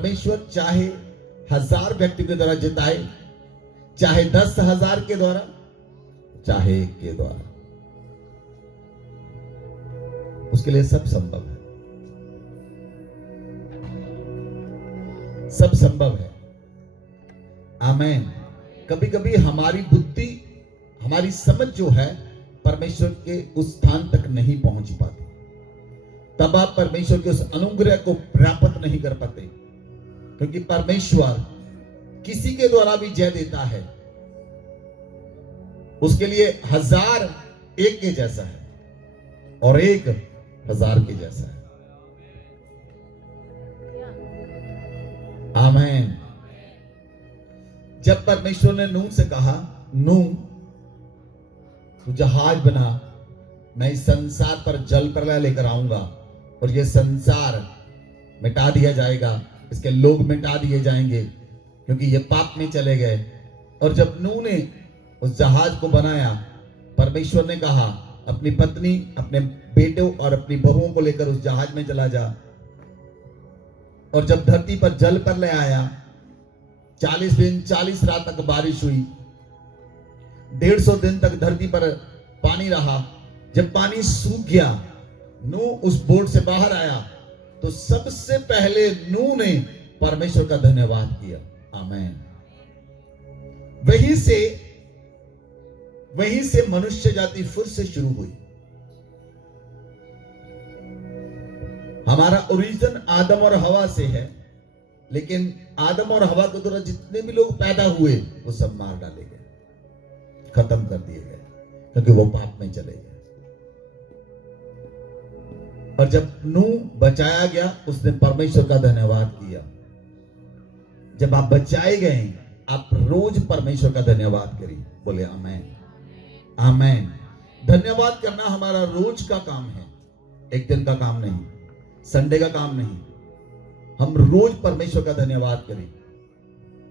परमेश्वर चाहे 1000 व्यक्ति के द्वारा जिताए, चाहे 10,000 के द्वारा, चाहे 1 के द्वारा, उसके लिए सब संभव है, सब संभव है। आमेन। कभी कभी हमारी बुद्धि, हमारी समझ जो है परमेश्वर के उस स्थान तक नहीं पहुंच पाती, तब आप परमेश्वर के उस अनुग्रह को प्राप्त नहीं कर पाते, क्योंकि परमेश्वर किसी के द्वारा भी जय देता है, उसके लिए 1000 1 के जैसा है और 1 1000 के जैसा है। आमीन। जब परमेश्वर ने नूह से कहा, नूह तू जहाज बना, मैं इस संसार पर जल प्रलय लेकर आऊंगा और यह संसार मिटा दिया जाएगा, इसके लोग मिटा दिए जाएंगे क्योंकि ये पाप में चले गए। और जब नूह ने उस जहाज को बनाया, परमेश्वर ने कहा अपनी पत्नी, अपने बेटों और अपनी बहुओं को लेकर उस जहाज में चला जा। और जब धरती पर जल प्रलय आया, 40 दिन 40 रात तक बारिश हुई, 150 दिन तक धरती पर पानी रहा। जब पानी सूख गया, नूह उस बोट से बाहर आया, तो सबसे पहले नूह ने परमेश्वर का धन्यवाद किया। आमीन। वहीं से मनुष्य जाति फिर से शुरू हुई। हमारा ओरिजिन आदम और हवा से है, लेकिन आदम और हवा के द्वारा जितने भी लोग पैदा हुए वो सब मार डाले गए, खत्म कर दिए गए, क्योंकि वो पाप में चले गए। और जब नूह बचाया गया, उसने परमेश्वर का धन्यवाद किया। जब आप बचाए गए, आप रोज परमेश्वर का धन्यवाद करिए। बोले आमीन। आमीन। धन्यवाद करना हमारा रोज का काम है, एक दिन का काम नहीं, संडे का काम नहीं। हम रोज परमेश्वर का धन्यवाद करें,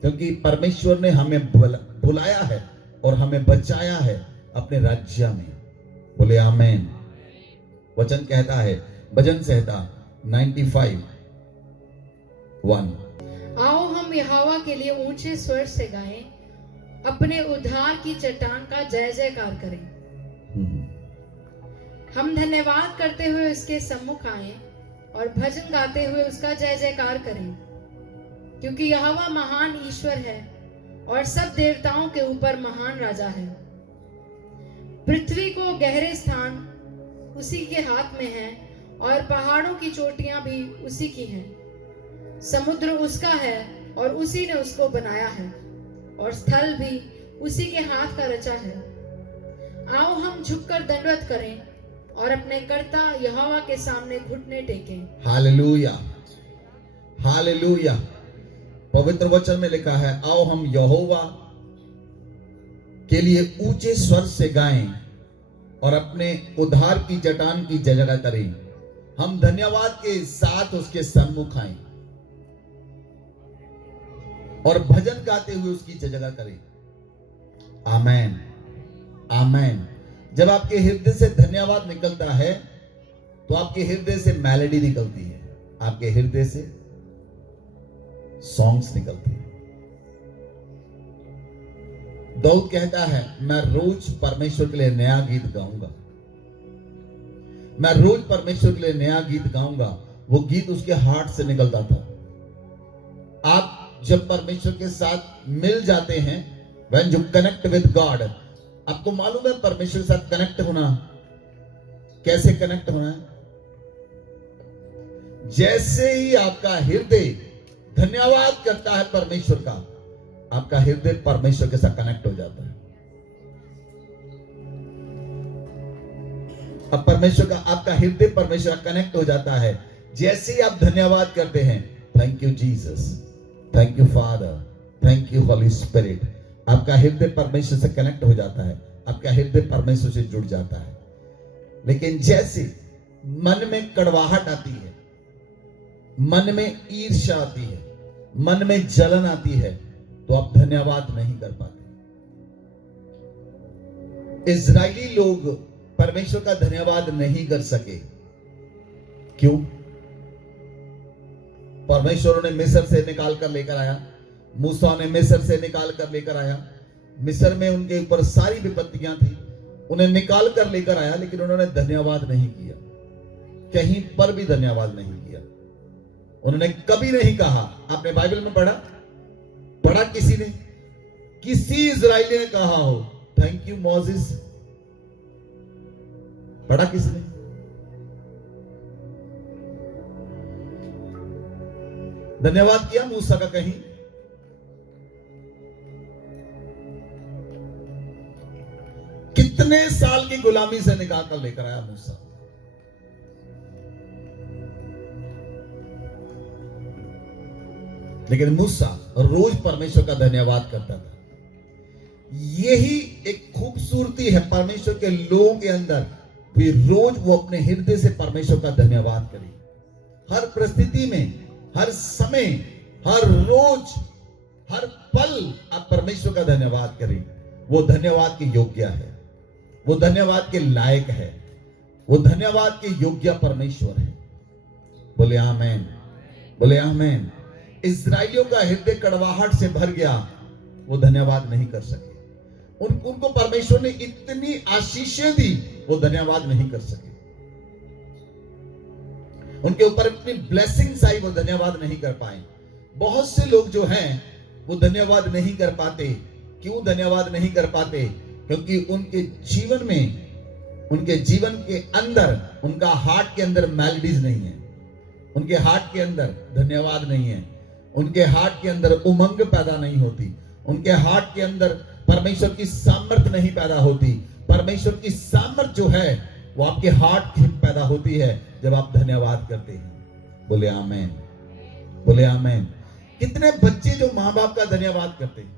क्योंकि परमेश्वर ने हमें बुलाया है और हमें बचाया है अपने राज्य में। बोले आमीन। वचन कहता है, भजन संहिता 95:1, आओ हम यहोवा के लिए ऊंचे स्वर से गाएं, अपने उद्धार की चट्टान का जय जयकार करें। हम धन्यवाद करते हुए उसके सम्मुख आए और भजन गाते हुए उसका जय जयकार करें, क्योंकि यहोवा महान ईश्वर है और सब देवताओं के ऊपर महान राजा है। पृथ्वी को गहरे स्थान उसी के हाथ में है और पहाड़ों की चोटियां भी उसी की हैं। समुद्र उसका है और उसी ने उसको बनाया है, और स्थल भी उसी के हाथ का रचा है। आओ हम झुककर दंडवत करें और अपने कर्ता यहोवा के सामने घुटने टेकें। Hallelujah, hallelujah. पवित्र वचन में लिखा है, आओ हम यहोवा के लिए ऊंचे स्वर से गाएं और अपने उद्धार की चट्टान की जय जयकार करें। हम धन्यवाद के साथ उसके सम्मुख आएं और भजन गाते हुए उसकी जय जयकार करें। आमीन। आमीन। जब आपके हृदय से धन्यवाद निकलता है, तो आपके हृदय से मेलोडी निकलती है, आपके हृदय से सॉन्ग्स निकलते हैं। दाऊद कहता है, मैं रोज परमेश्वर के लिए नया गीत गाऊंगा, मैं रोज परमेश्वर के लिए नया गीत गाऊंगा। वो गीत उसके हार्ट से निकलता था। आप जब परमेश्वर के साथ मिल जाते हैं, when you connect with God, आपको मालूम है परमेश्वर के साथ कनेक्ट होना कैसे कनेक्ट होना है? जैसे ही आपका हृदय धन्यवाद करता है परमेश्वर का, आपका हृदय परमेश्वर के साथ कनेक्ट हो जाता है। अब परमेश्वर का, आपका हृदय परमेश्वर का कनेक्ट हो जाता है जैसे ही आप धन्यवाद करते हैं। Thank you Jesus, thank you father, thank you Holi spirit. आपका हृदय परमेश्वर से कनेक्ट हो जाता है, आपका हृदय परमेश्वर से जुड़ जाता है। लेकिन जैसे मन में कड़वाहट आती है, मन में ईर्ष्या आती है, मन में जलन आती है, तो आप धन्यवाद नहीं कर पाते। इजरायली लोग परमेश्वर का धन्यवाद नहीं कर सके। क्यों? परमेश्वर उन्हें मिस्र से निकाल कर लेकर आया, मूसा ने मिस्र से निकाल कर लेकर आया। मिस्र में उनके ऊपर सारी विपत्तियां थी, उन्हें निकाल कर लेकर आया, लेकिन उन्होंने धन्यवाद नहीं किया, कहीं पर भी धन्यवाद नहीं किया। उन्होंने कभी नहीं कहा, आपने बाइबल में पढ़ा किसी ने, किसी इजरायली ने कहा हो थैंक यू मोसेस? पढ़ा किसने? धन्यवाद किया मूसा का कहीं? कितने साल की गुलामी से निकाल कर लेकर आया मूसा। लेकिन मूसा रोज परमेश्वर का धन्यवाद करता था। यही एक खूबसूरती है परमेश्वर के लोगों के अंदर, वे रोज वो अपने हृदय से परमेश्वर का धन्यवाद करें। हर परिस्थिति में, हर समय, हर रोज, हर पल आप परमेश्वर का धन्यवाद करें। वो धन्यवाद के योग्य है, वो धन्यवाद के लायक है, वो धन्यवाद के योग्य परमेश्वर है। बोले आमेन, बोले आमेन। इस्राएलियों का हृदय कड़वाहट से भर गया, वो धन्यवाद नहीं कर सके। उनको परमेश्वर ने इतनी आशीषें दी, वो धन्यवाद नहीं कर सके। उनके ऊपर इतनी ब्लेसिंग्स आई, वो धन्यवाद नहीं कर पाए। बहुत से लोग जो हैं वो धन्यवाद नहीं कर पाते। क्यों धन्यवाद नहीं कर पाते? क्योंकि उनके जीवन में, उनके जीवन के अंदर, उनका हार्ट के अंदर मेलोडीज नहीं है, उनके हार्ट के अंदर धन्यवाद नहीं है, उनके हार्ट के अंदर उमंग पैदा नहीं होती, उनके हार्ट के अंदर परमेश्वर की सामर्थ्य नहीं पैदा होती। परमेश्वर की सामर्थ्य जो है वो आपके हार्ट की पैदा होती है जब आप धन्यवाद करते हैं। बोले आमेन, बोले आमेन। कितने बच्चे जो मां बाप का धन्यवाद करते हैं,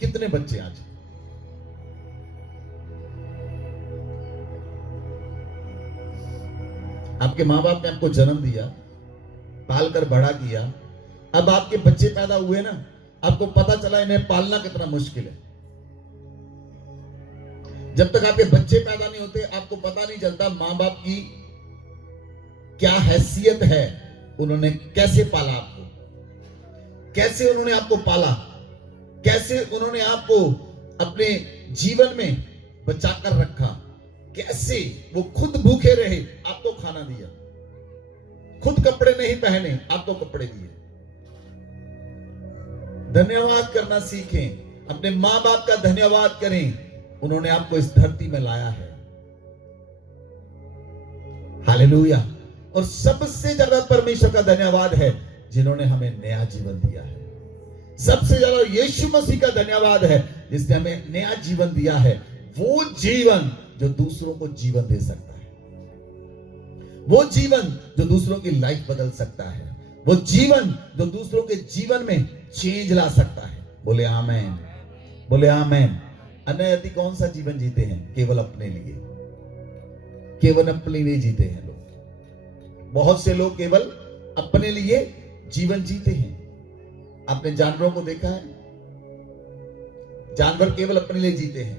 कितने बच्चे आज आपके मां बाप ने आपको जन्म दिया, पाल कर बड़ा किया, अब आपके बच्चे पैदा हुए ना, आपको पता चला इन्हें पालना कितना मुश्किल है। जब तक आपके बच्चे पैदा नहीं होते आपको पता नहीं चलता मां बाप की क्या हैसियत है, उन्होंने कैसे पाला आपको, कैसे उन्होंने आपको पाला, कैसे उन्होंने आपको अपने जीवन में बचाकर रखा, कैसे वो खुद भूखे रहे आपको खाना दिया, खुद कपड़े नहीं पहने आपको कपड़े दिए। धन्यवाद करना सीखें, अपने मां बाप का धन्यवाद करें, उन्होंने आपको इस धरती में लाया है। हालेलुया। और सबसे ज्यादा परमेश्वर का धन्यवाद है जिन्होंने हमें नया जीवन दिया है। सबसे ज्यादा यीशु मसीह का धन्यवाद है जिसने हमें नया जीवन दिया है। वो जीवन जो दूसरों को जीवन दे सकता है, वो जीवन जो दूसरों की लाइफ बदल सकता है, वो जीवन जो दूसरों के जीवन में चेंज ला सकता है। बोले आमेन, बोले आमेन। अन्यथा कौन सा जीवन जीते हैं? केवल अपने लिए, केवल अपने लिए जीते हैं लोग। बहुत से लोग केवल अपने लिए जीवन जीते हैं। आपने जानवरों को देखा है, जानवर केवल अपने लिए जीते हैं।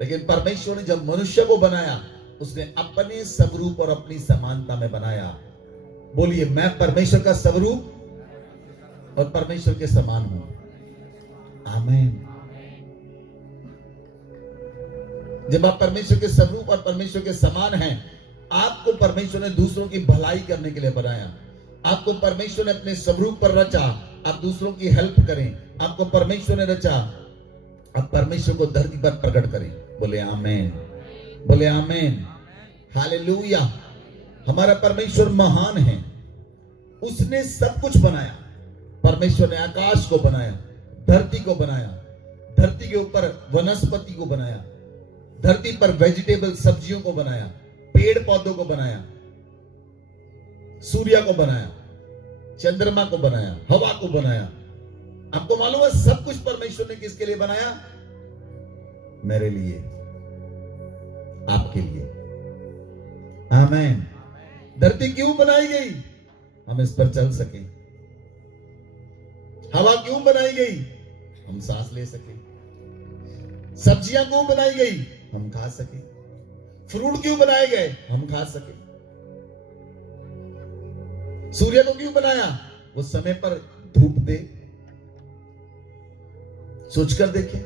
लेकिन परमेश्वर ने जब मनुष्य को बनाया, उसने अपने स्वरूप और अपनी समानता में बनाया। बोलिए, मैं परमेश्वर का स्वरूप और परमेश्वर के समान हूं। आमीन। जब आप परमेश्वर के स्वरूप और परमेश्वर के समान हैं, आपको परमेश्वर ने दूसरों की भलाई करने के लिए बनाया। आपको परमेश्वर ने अपने स्वरूप पर रचा, आप दूसरों की हेल्प करें। आपको परमेश्वर ने रचा, आप परमेश्वर को धरती पर प्रकट करें। बोले आमेन, बोले आमेन। हालेलुया। हमारा परमेश्वर महान है, उसने सब कुछ बनाया। परमेश्वर ने आकाश को बनाया, धरती को बनाया, धरती के ऊपर वनस्पति को बनाया, धरती पर वेजिटेबल सब्जियों को बनाया, पेड़ पौधों को बनाया, सूर्य को बनाया, चंद्रमा को बनाया, हवा को बनाया। आपको मालूम है सब कुछ परमेश्वर ने किसके लिए बनाया? मेरे लिए, आपके लिए। आमीन। धरती क्यों बनाई गई? हम इस पर चल सके। हवा क्यों बनाई गई? हम सांस ले सके। सब्जियां क्यों बनाई गई? हम खा सके। फ्रूट क्यों बनाए गए? हम खा सके। सूर्य को क्यों बनाया? वो समय पर धूप दे। सोचकर देखें,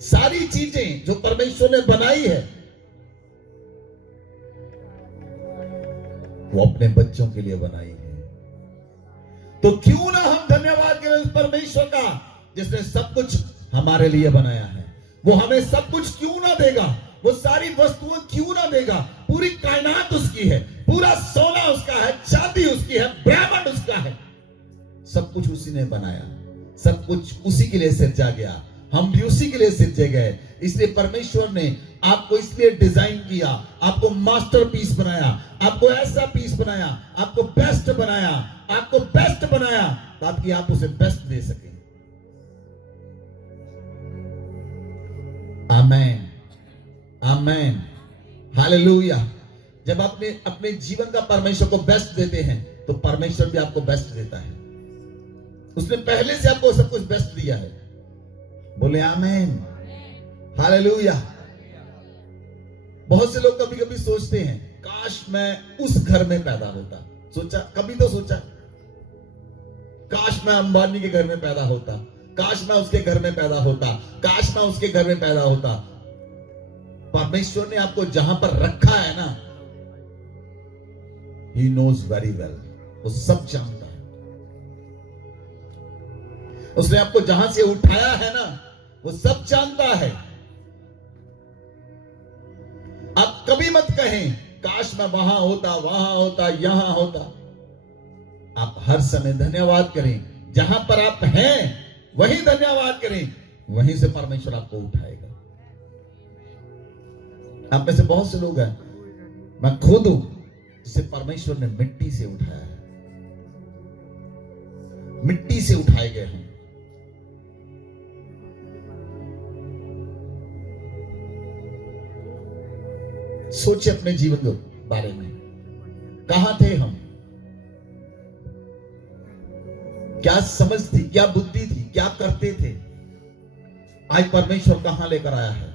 सारी चीजें जो परमेश्वर ने बनाई है वो अपने बच्चों के लिए बनाई है। तो क्यों ना हम धन्यवाद करें उस परमेश्वर का जिसने सब कुछ हमारे लिए बनाया है। वो हमें सब कुछ क्यों ना देगा, वो सारी वस्तुएं क्यों ना देगा। पूरी कायनात उसकी है, पूरा सोना उसका है, चांदी उसकी है, ब्रह्मांड उसका है। सब कुछ उसी ने बनाया, सब कुछ उसी के लिए सिरजा गया, हम भी उसी के लिए सिरजे गए। इसलिए परमेश्वर ने आपको इसलिए डिजाइन किया, आपको मास्टरपीस बनाया, आपको ऐसा पीस बनाया, आपको बेस्ट बनाया, आपको बेस्ट बनाया ताकि आप उसे बेस्ट दे सकें। आमेन, आमेन, हालेलुया। जब आप अपने जीवन का परमेश्वर को बेस्ट देते हैं तो परमेश्वर भी आपको बेस्ट देता है। उसने पहले से आपको सब कुछ बेस्ट दिया है। बोले आमेन, हालेलुया। बहुत से लोग कभी कभी सोचते हैं काश मैं उस घर में पैदा होता। सोचा, कभी तो सोचा, काश मैं अंबानी के घर में पैदा होता, काश मैं उसके घर में पैदा होता, काश मैं उसके घर में पैदा होता। परमेश्वर ने आपको जहां पर रखा है ना, He knows very well, वो सब जानता है। उसने आपको जहां से उठाया है ना, वो सब जानता है। आप कभी मत कहें काश मैं वहां होता, यहां होता। आप हर समय धन्यवाद करें। जहां पर आप हैं वहीं धन्यवाद करें, वहीं से परमेश्वर आपको उठाएगा। आप में से बहुत से लोग हैं, मैं खुद हूं जिसे परमेश्वर ने मिट्टी से उठाया है। मिट्टी से उठाए गए हैं। सोचे अपने जीवन के बारे में, कहां थे हम, क्या समझ थी, क्या बुद्धि थी, क्या करते थे। आज परमेश्वर कहां लेकर आया है।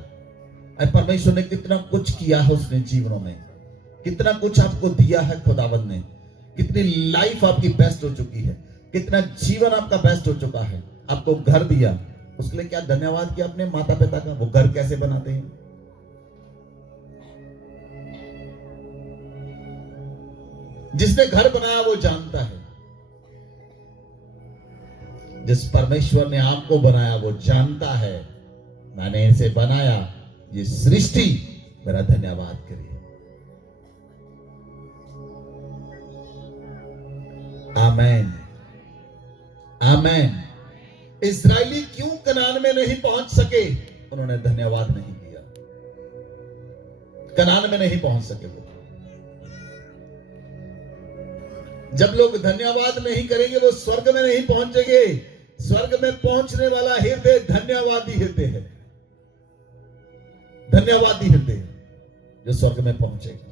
आज परमेश्वर ने कितना कुछ किया है उसने जीवनों में, कितना कुछ आपको दिया है खुदावंद ने। कितनी लाइफ आपकी बेस्ट हो चुकी है, कितना जीवन आपका बेस्ट हो चुका है। आपको घर दिया, उसके लिए क्या धन्यवाद किया अपने माता पिता का। वो घर कैसे बनाते हैं, जिसने घर बनाया वो जानता है। जिस परमेश्वर ने आपको बनाया वो जानता है, मैंने इसे बनाया, ये सृष्टि मेरा धन्यवाद करिए। आमेन, आमेन। इस्राएली क्यों कनान में नहीं पहुंच सके? उन्होंने धन्यवाद नहीं किया। कनान में नहीं पहुंच सके वो। जब लोग धन्यवाद नहीं करेंगे वो स्वर्ग में नहीं पहुंचेंगे। स्वर्ग में पहुंचने वाला हृदय धन्यवादी हृदय है। धन्यवादी हृदय जो स्वर्ग में पहुंचेगा।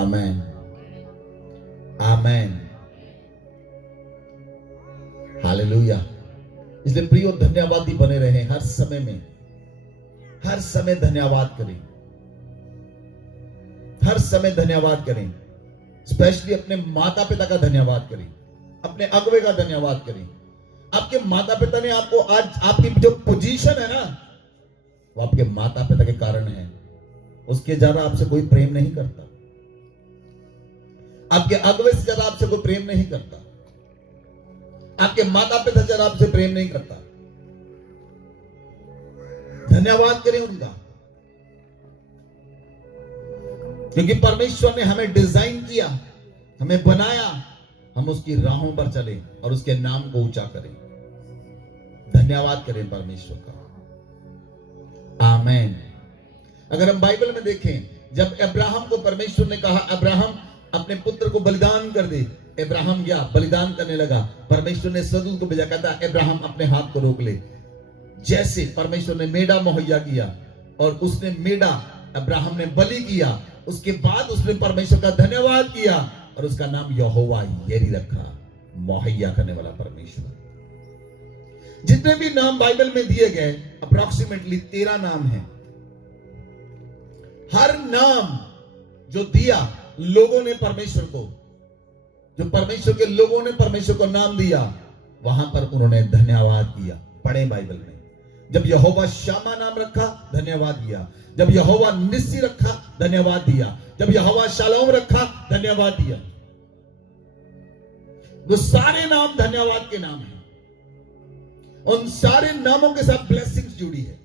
आमेन, आमेन, हालेलुया। इसलिए प्रियो धन्यवादी बने रहे हर समय में। हर समय धन्यवाद करें, हर समय धन्यवाद करें। स्पेशली अपने माता पिता का धन्यवाद करें, अपने अगुवे का धन्यवाद करें। आपके माता पिता ने आपको आज आपकी जो पोजीशन है ना, वो आपके माता पिता के कारण है। उसके ज्यादा आपसे कोई प्रेम नहीं करता। आपके अगुवे से ज्यादा आपसे कोई प्रेम नहीं करता। आपके माता पिता से ज्यादा आपसे प्रेम नहीं करता। धन्यवाद करें उनका, क्योंकि परमेश्वर ने हमें डिजाइन किया, हमें बनाया, हम उसकी राहों पर चले और उसके नाम को ऊंचा करें। धन्यवाद करें परमेश्वर का। आमेन। अगर हम बाइबल में देखें, जब अब्राहम को परमेश्वर ने कहा अब्राहम अपने पुत्र को बलिदान कर दे, अब्राहम गया बलिदान करने लगा। परमेश्वर ने सदूत को भेजा, कहता अब्राहम अपने हाथ को रोक ले। जैसे परमेश्वर ने मेढ़ा मुहैया किया और उसने मेढ़ा अब्राहम ने बलि किया, उसके बाद उसने परमेश्वर का धन्यवाद किया और उसका नाम यहोवा यरी रखा, मुहैया करने वाला परमेश्वर। जितने भी नाम बाइबल में दिए गए अप्रोक्सीमेटली 13 नाम हैं। हर नाम जो दिया लोगों ने परमेश्वर को, जो परमेश्वर के लोगों ने परमेश्वर को नाम दिया, वहां पर उन्होंने धन्यवाद किया। पढ़े बाइबल में, जब यहोवा शामा नाम रखा, धन्यवाद दिया। जब यहोवा निस्सी रखा, धन्यवाद दिया। जब यहोवा शालोम रखा, धन्यवाद दिया। वो सारे नाम धन्यवाद के नाम हैं। उन सारे नामों के साथ ब्लेसिंग्स जुड़ी है।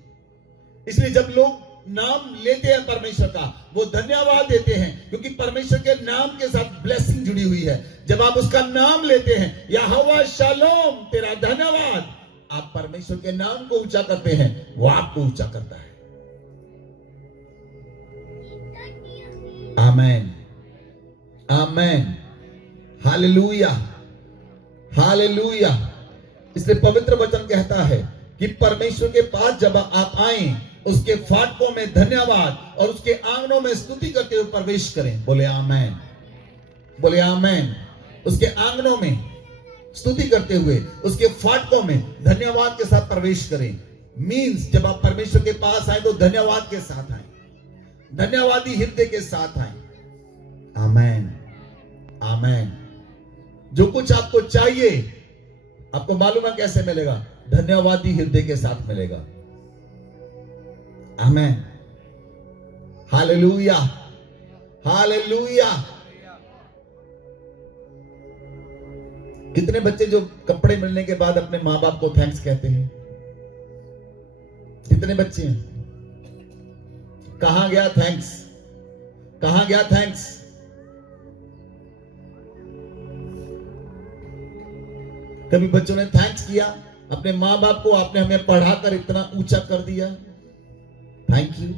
इसलिए जब लोग नाम लेते हैं परमेश्वर का, वो धन्यवाद देते हैं, क्योंकि परमेश्वर के नाम के साथ ब्लेसिंग जुड़ी हुई है। जब आप उसका नाम लेते हैं, यहोवा शालोम, तेरा धन्यवाद, आप परमेश्वर के नाम को ऊंचा करते हैं, वो आपको ऊंचा करता है। आमेन, आमेन, हालेलुया, हालेलुया। इसलिए पवित्र वचन कहता है कि परमेश्वर के पास जब आप आए, उसके फाटकों में धन्यवाद और उसके आंगनों में स्तुति करते हुए प्रवेश करें। बोले आमेन, बोले आमेन। उसके आंगनों में स्तुति करते हुए, उसके फाटकों में धन्यवाद के साथ प्रवेश करें। मीन्स जब आप परमेश्वर के पास आए तो धन्यवाद के साथ आए, धन्यवादी हृदय के साथ आए। आमेन, आमेन। जो कुछ आपको चाहिए, आपको मालूम है कैसे मिलेगा? धन्यवादी हृदय के साथ मिलेगा। आमेन, हालेलुया, हालेलुया। कितने बच्चे जो कपड़े मिलने के बाद अपने मां बाप को थैंक्स कहते हैं? कितने बच्चे हैं? कहां गया थैंक्स? कहां गया थैंक्स? कभी बच्चों ने थैंक्स किया अपने मां बाप को? आपने हमें पढ़ाकर इतना ऊंचा कर दिया, थैंक यू।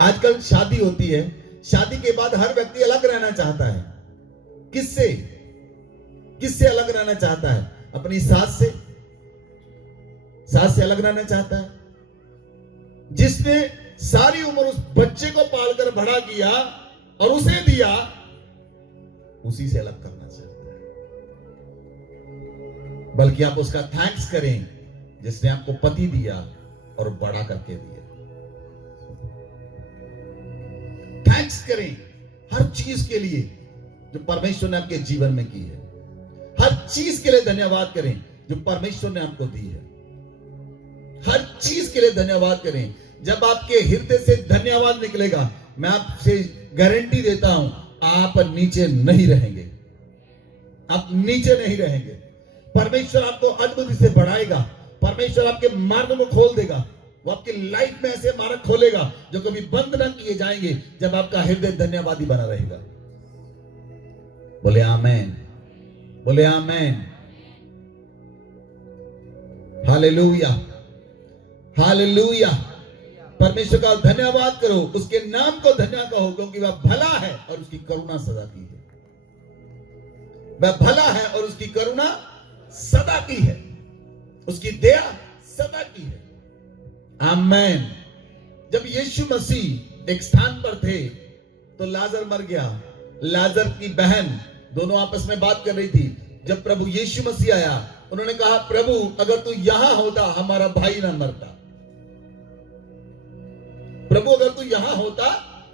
आजकल शादी होती है, शादी के बाद हर व्यक्ति अलग रहना चाहता है। किससे? किससे अलग रहना चाहता है? अपनी सास से। सास से अलग रहना चाहता है। जिसने सारी उम्र उस बच्चे को पालकर बड़ा किया और उसे दिया, उसी से अलग करना चाहता है। बल्कि आप उसका थैंक्स करें जिसने आपको पति दिया और बड़ा करके दिया। थैंक्स करें हर चीज के लिए जो परमेश्वर ने आपके जीवन में की है। हर चीज के लिए धन्यवाद करें जो परमेश्वर ने आपको दी है। हर चीज के लिए धन्यवाद करें। जब आपके हृदय से धन्यवाद निकलेगा, मैं आपसे गारंटी देता हूं, आप नीचे नहीं रहेंगे। आप नीचे नहीं रहेंगे। परमेश्वर आपको अद्भुत से बढ़ाएगा। परमेश्वर आपके मार्ग को खोल देगा। वो आपकी लाइफ में ऐसे मार्ग खोलेगा जो कभी बंद ना किए जाएंगे, जब आपका हृदय धन्यवादी बना रहेगा। बोले आमेन, बोले आमेन, हालेलुया, हालेलुया। परमेश्वर का धन्यवाद करो, उसके नाम को धन्य कहो, क्योंकि वह भला है और उसकी करुणा सदा की है। वह भला है और उसकी करुणा सदा की है। उसकी दया सदा की है। आमेन। जब यीशु मसीह एक स्थान पर थे तो लाजर मर गया। लाजर की बहन दोनों आपस में बात कर रही थी। जब प्रभु यीशु मसीह आया, उन्होंने कहा, प्रभु अगर तू यहां होता हमारा भाई ना मरता। प्रभु अगर तू यहां होता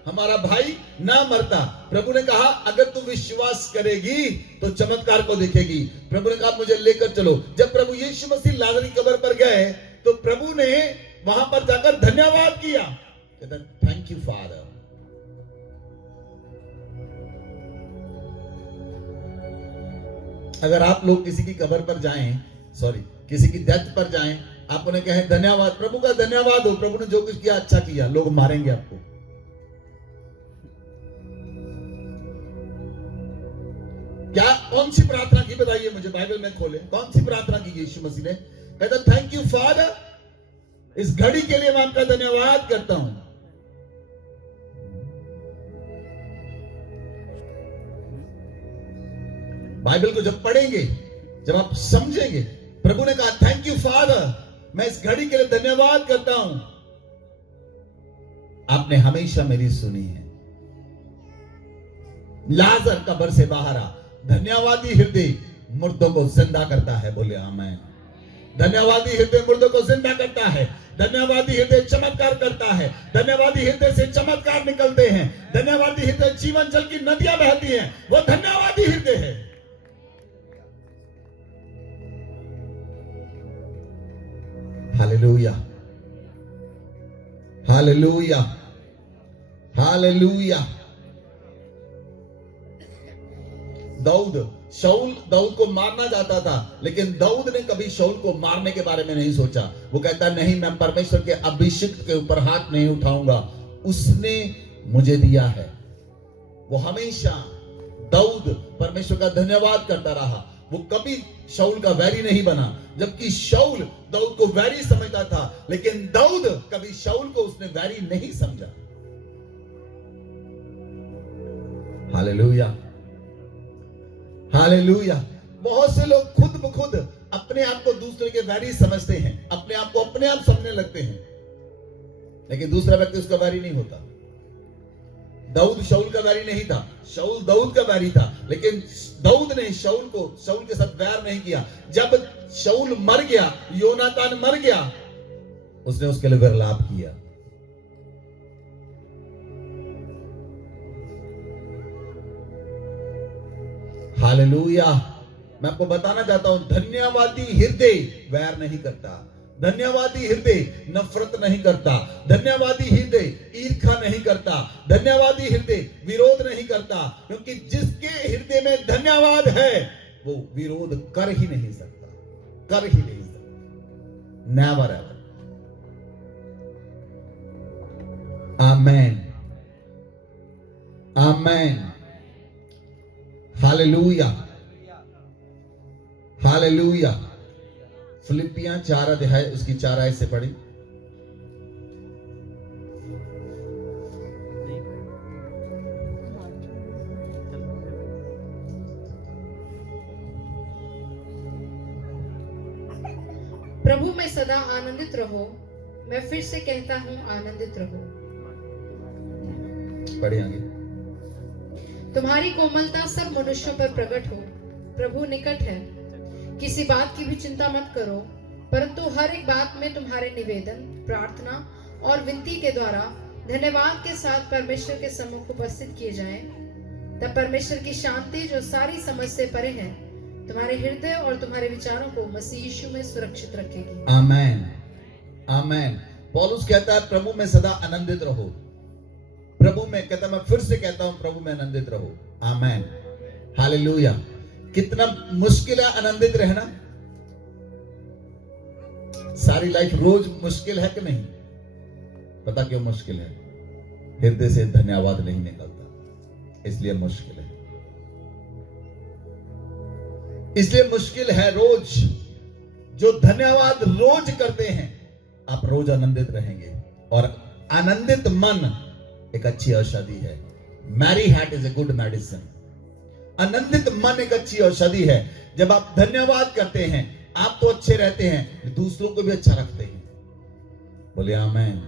हमारा भाई ना मरता। प्रभु ने कहा, अगर तू विश्वास करेगी तो चमत्कार को देखेगी। प्रभु ने कहा, मुझे लेकर चलो। जब प्रभु यीशु मसीह लाजर की कब्र पर गए तो प्रभु ने वहां पर जाकर धन्यवाद किया। कहता, थैंक यू फादर। अगर आप लोग किसी की कब्र पर जाएं, किसी की डेथ पर जाएं, आप उन्हें कहें धन्यवाद, प्रभु का धन्यवाद हो, प्रभु ने जो कुछ किया अच्छा किया, लोग मारेंगे आपको। क्या कौन सी प्रार्थना की बताइए मुझे? बाइबल में खोले, कौन सी प्रार्थना की यीशु मसीह ने? कहता, थैंक यू फादर, इस घड़ी के लिए मैं आपका धन्यवाद करता हूं। बाइबल को जब पढ़ेंगे, जब आप समझेंगे, प्रभु ने कहा, थैंक यू फादर, मैं इस घड़ी के लिए धन्यवाद करता हूं। आपने हमेशा मेरी सुनी है। लाजर कब्र से बाहर आ। धन्यवादी हृदय मुर्दों को जिंदा करता है। बोले आमेन। धन्यवादी हृदय मुर्दों को जिंदा करता है। धन्यवादी हृदय चमत्कार करता है। धन्यवादी हृदय से चमत्कार निकलते हैं। धन्यवादी हृदय जीवन जल की नदियां बहती हैं। वो धन्यवादी हृदय है। Hallelujah, hallelujah, hallelujah. शाऊल दाऊद को मारना चाहता था, लेकिन दाऊद ने कभी शाऊल को मारने के बारे में नहीं सोचा। वो कहता नहीं, मैं परमेश्वर के अभिषिक्त के ऊपर हाथ नहीं उठाऊंगा, उसने मुझे दिया है। वो हमेशा दाऊद परमेश्वर का धन्यवाद करता रहा। वो कभी शाऊल का वैरी नहीं बना, जबकि शाऊल दाऊद को वैरी समझता था, लेकिन दाऊद कभी शाऊल को उसने वैरी नहीं समझा। Hallelujah, hallelujah. बहुत से लोग खुद ब खुद अपने आप को दूसरे के वैरी समझते हैं, अपने आप को अपने आप समझने लगते हैं, लेकिन दूसरा व्यक्ति उसका वैरी नहीं होता। दाऊद शाऊल का वैरी नहीं था, शाऊल दाऊद का वैरी था, लेकिन दाऊद ने शाऊल के साथ वैर नहीं किया। जब शाऊल मर गया, योनातान मर गया, उसने उसके लिए विरलाप किया। हालेलुया। मैं आपको बताना चाहता हूं, धन्यवादी हृदय वैर नहीं करता, धन्यवादी हृदय नफरत नहीं करता, धन्यवादी हृदय ईर्ष्या नहीं करता, धन्यवादी हृदय विरोध नहीं करता, क्योंकि जिसके हृदय में धन्यवाद है वो विरोध कर ही नहीं सकता, कर ही नहीं सकता। Never ever. Amen, amen, hallelujah, hallelujah. फिलिपियां 4 अध्याय उसकी 4 आयत से पढ़ी। प्रभु में सदा आनंदित रहो। मैं फिर से कहता हूं, आनंदित रहो। पढ़िए। तुम्हारी कोमलता सब मनुष्यों पर प्रकट हो। प्रभु निकट है। किसी बात की भी चिंता मत करो, परंतु हर एक बात में तुम्हारे निवेदन, प्रार्थना और विनती के द्वारा धन्यवाद के साथ परमेश्वर के सम्मुख उपस्थित किए जाएं। तब परमेश्वर की शांति, जो सारी समझ से परे है, तुम्हारे हृदय और तुम्हारे विचारों को मसीह यीशु में सुरक्षित रखेगी। आमेन, आमेन। पौलुस कहता है प्रभु में सदा आनंदित रहो। प्रभु में कहता, मैं फिर से कहता हूं, प्रभु में आनंदित रहो। आमेन, हालेलुया। कितना मुश्किल है आनंदित रहना। सारी लाइफ रोज मुश्किल है कि नहीं? पता क्यों मुश्किल है? हृदय से धन्यवाद नहीं निकलता, इसलिए मुश्किल है। इसलिए मुश्किल है। रोज जो धन्यवाद रोज करते हैं, आप रोज आनंदित रहेंगे। और आनंदित मन एक अच्छी औषधि है। Merry heart is a good medicine. आनंदित मन एक अच्छी औषधि है। जब आप धन्यवाद करते हैं, आप तो अच्छे रहते हैं, दूसरों को भी अच्छा रखते हैं। बोले आमीन।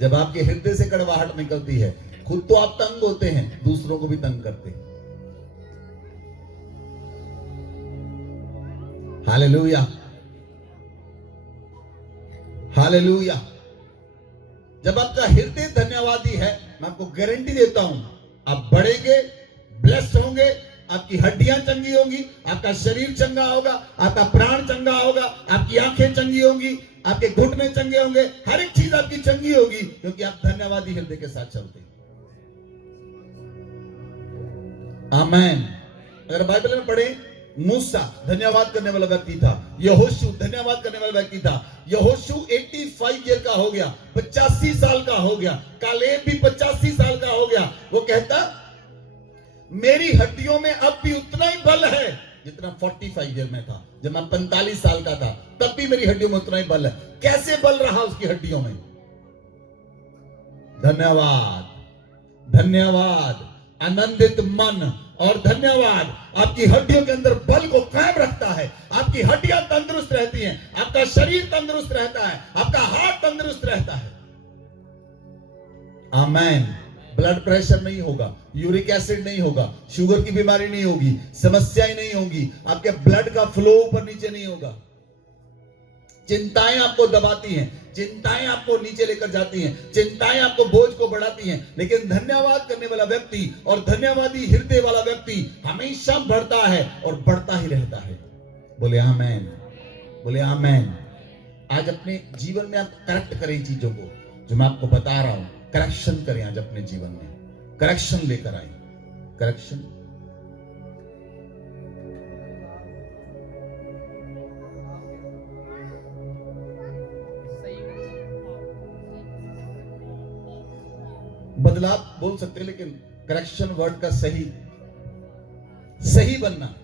जब आपके हृदय से कड़वाहट निकलती है, खुद तो आप तंग होते हैं, दूसरों को भी तंग करते हैं। Hallelujah, hallelujah. जब आपका हृदय धन्यवादी है, मैं आपको गारंटी देता हूं, आप बढ़ेंगे, ब्लेस्ड होंगे, आपकी हड्डियां चंगी होंगी, आपका शरीर चंगा होगा, आपका प्राण चंगा होगा, आपकी आंखें चंगी होंगी, आपके घुटने चंगे होंगे, हर एक चीज आपकी चंगी होगी, क्योंकि आप धन्यवादी हृदय के साथ चलते हैं। आमीन। अगर बाइबल में पढ़े, मूसा धन्यवाद करने वाला व्यक्ति था, यहोशू धन्यवाद करने वाला व्यक्ति था। यहोशू 85 ईयर का हो गया, 85 साल का हो गया। कालेब भी 85 साल का हो गया। वो कहता, मेरी हड्डियों में अब भी उतना ही बल है जितना 45 ईयर में था। जब मैं 45 साल का था, तब भी मेरी हड्डियों में उतना ही बल है। कैसे बल रहा उसकी हड्डियों में? धन्यवाद, धन्यवाद। आनंदित मन और धन्यवाद आपकी हड्डियों के अंदर बल को कायम रखता है। आपकी हड्डियां तंदुरुस्त रहती हैं, आपका शरीर तंदुरुस्त रहता है, आपका हार्ट तंदुरुस्त रहता है। आमीन। ब्लड प्रेशर नहीं होगा, यूरिक एसिड नहीं होगा, शुगर की बीमारी नहीं होगी, समस्याएं नहीं होगी, आपके ब्लड का फ्लो ऊपर नीचे नहीं होगा। चिंताएं आपको दबाती हैं, चिंताएं आपको नीचे लेकर जाती हैं, चिंताएं आपको बोझ को बढ़ाती हैं, लेकिन धन्यवाद करने वाला व्यक्ति और धन्यवादी हृदय वाला व्यक्ति हमेशा बढ़ता है और बढ़ता ही रहता है। बोले आमेन, बोले आमेन। आज अपने जीवन में आप करेक्ट करें चीजों को, जो मैं आपको बता रहा हूं, करेक्शन करें। आज अपने जीवन में करेक्शन लेकर आए, करेक्शन। बदलाव बोल सकते हैं, लेकिन करेक्शन वर्ड का सही बनना।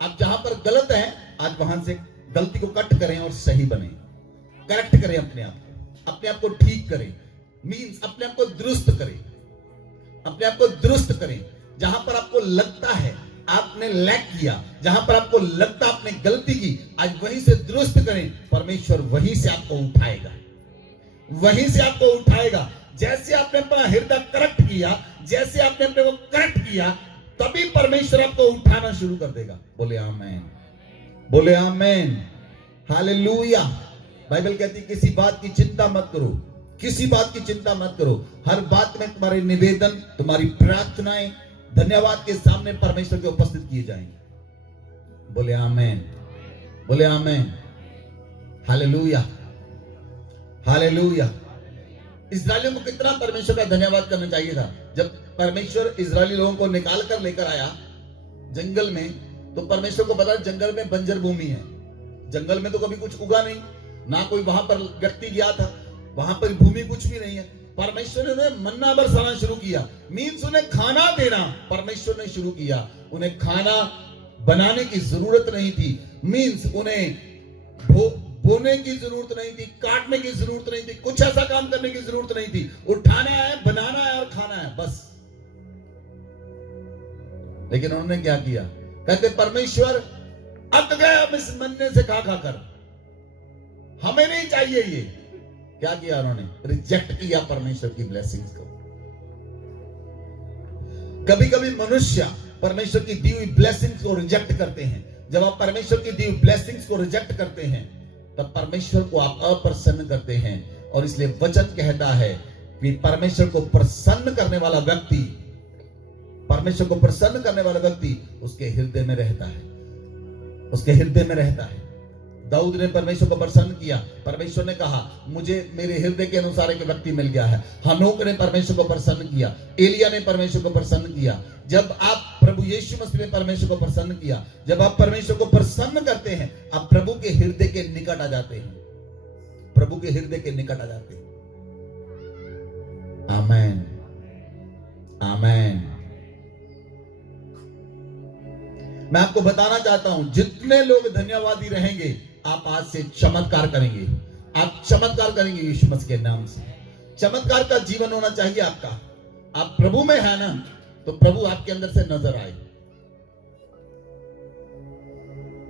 आप जहां पर गलत हैं, आज वहां से गलती को कट करें और सही बने, करेक्ट करें अपने आप को ठीक करें, मींस अपने आप को दुरुस्त करें, अपने आप को दुरुस्त करें। जहां पर आपको लगता है आपने लैक किया, जहां पर आपको लगता आपने गलती की, आज वहीं से दुरुस्त करें। परमेश्वर वहीं से आपको उठाएगा, वहीं से आपको उठाएगा। जैसे आपने अपना हृदय करेक्ट किया, जैसे आपने अपने को करेक्ट किया, तभी परमेश्वर आपको उठाना शुरू कर देगा। बोले आमेन, बोले आमेन, हालेलुया। बाइबल कहती है किसी बात की चिंता मत करो, किसी बात की चिंता मत करो, हर बात में तुम्हारे निवेदन, तुम्हारी प्रार्थनाएं धन्यवाद के सामने परमेश्वर के उपस्थित किए जाएंगे। बोले आमेन, बोले आमेन, हालेलुया, हालेलुया। इस्राएलियों को कितना परमेश्वर का धन्यवाद करना चाहिए था। जब परमेश्वर इस्राएली लोगों को निकाल कर लेकर आया जंगल में, तो परमेश्वर को पता जंगल में बंजर भूमि है, जंगल में तो कभी कुछ उगा नहीं, ना कोई वहां पर व्यक्ति गया था, वहां पर भूमि कुछ भी नहीं है। परमेश्वर ने उन्हें मन्ना बरसाना शुरू किया, मीन्स उन्हें खाना देना परमेश्वर ने शुरू किया। उन्हें खाना बनाने की जरूरत नहीं थी, मीन्स उन्हें बोने की जरूरत नहीं थी, काटने की जरूरत नहीं थी, कुछ ऐसा काम करने की जरूरत नहीं थी। उठाना है, बनाना है और खाना है, बस। लेकिन उन्होंने क्या किया? कहते परमेश्वर अक गए हम इस मन्ने से खा खाकर, हमें नहीं चाहिए ये। क्या किया उन्होंने? रिजेक्ट किया परमेश्वर की ब्लेसिंग्स को। कभी कभी मनुष्य परमेश्वर की दी हुई ब्लेसिंग्स को रिजेक्ट करते हैं। जब आप परमेश्वर की दी हुई ब्लेसिंग्स को रिजेक्ट करते हैं, तब परमेश्वर को आप अप्रसन्न करते हैं। और इसलिए वचन कहता है कि परमेश्वर को प्रसन्न करने वाला व्यक्ति, परमेश्वर को प्रसन्न करने वाला व्यक्ति उसके हृदय में रहता है, उसके हृदय में रहता है। दाऊद ने परमेश्वर को प्रसन्न किया, परमेश्वर ने कहा मुझे मेरे हृदय के अनुसार एक व्यक्ति मिल गया है। हनोक ने परमेश्वर को प्रसन्न किया, एलिया ने परमेश्वर को प्रसन्न किया। जब आप प्रभु यीशु मसीह ने परमेश्वर को प्रसन्न किया, जब आप परमेश्वर को प्रसन्न करते हैं, आप प्रभु के हृदय के निकट आ जाते हैं, प्रभु के हृदय के निकट आ जाते हैं। आमेन, आमेन। मैं आपको बताना चाहता हूं, जितने लोग धन्यवादी रहेंगे, आप आज से चमत्कार करेंगे, आप चमत्कार करेंगे यीशु मसीह के नाम से। चमत्कार का जीवन होना चाहिए आपका। आप प्रभु में है ना, तो प्रभु आपके अंदर से नजर आए।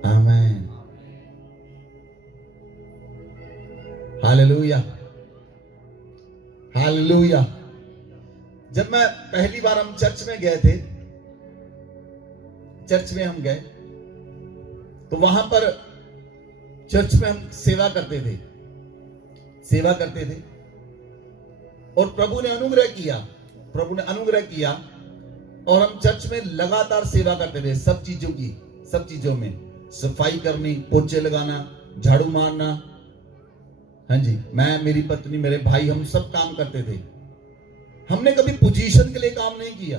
आमेन, हालेलुया, हालेलुया। जब मैं पहली बार हम चर्च में गए थे, चर्च में हम गए, तो वहां पर चर्च में हम सेवा करते थे, सेवा करते थे। और प्रभु ने अनुग्रह किया, प्रभु ने अनुग्रह किया, और हम चर्च में लगातार सेवा करते थे। सब चीजों की, सब चीजों में सफाई करनी, पोछे लगाना, झाड़ू मारना। हाँ जी, मैं, मेरी पत्नी, मेरे भाई, हम सब काम करते थे। हमने कभी पोजीशन के लिए काम नहीं किया,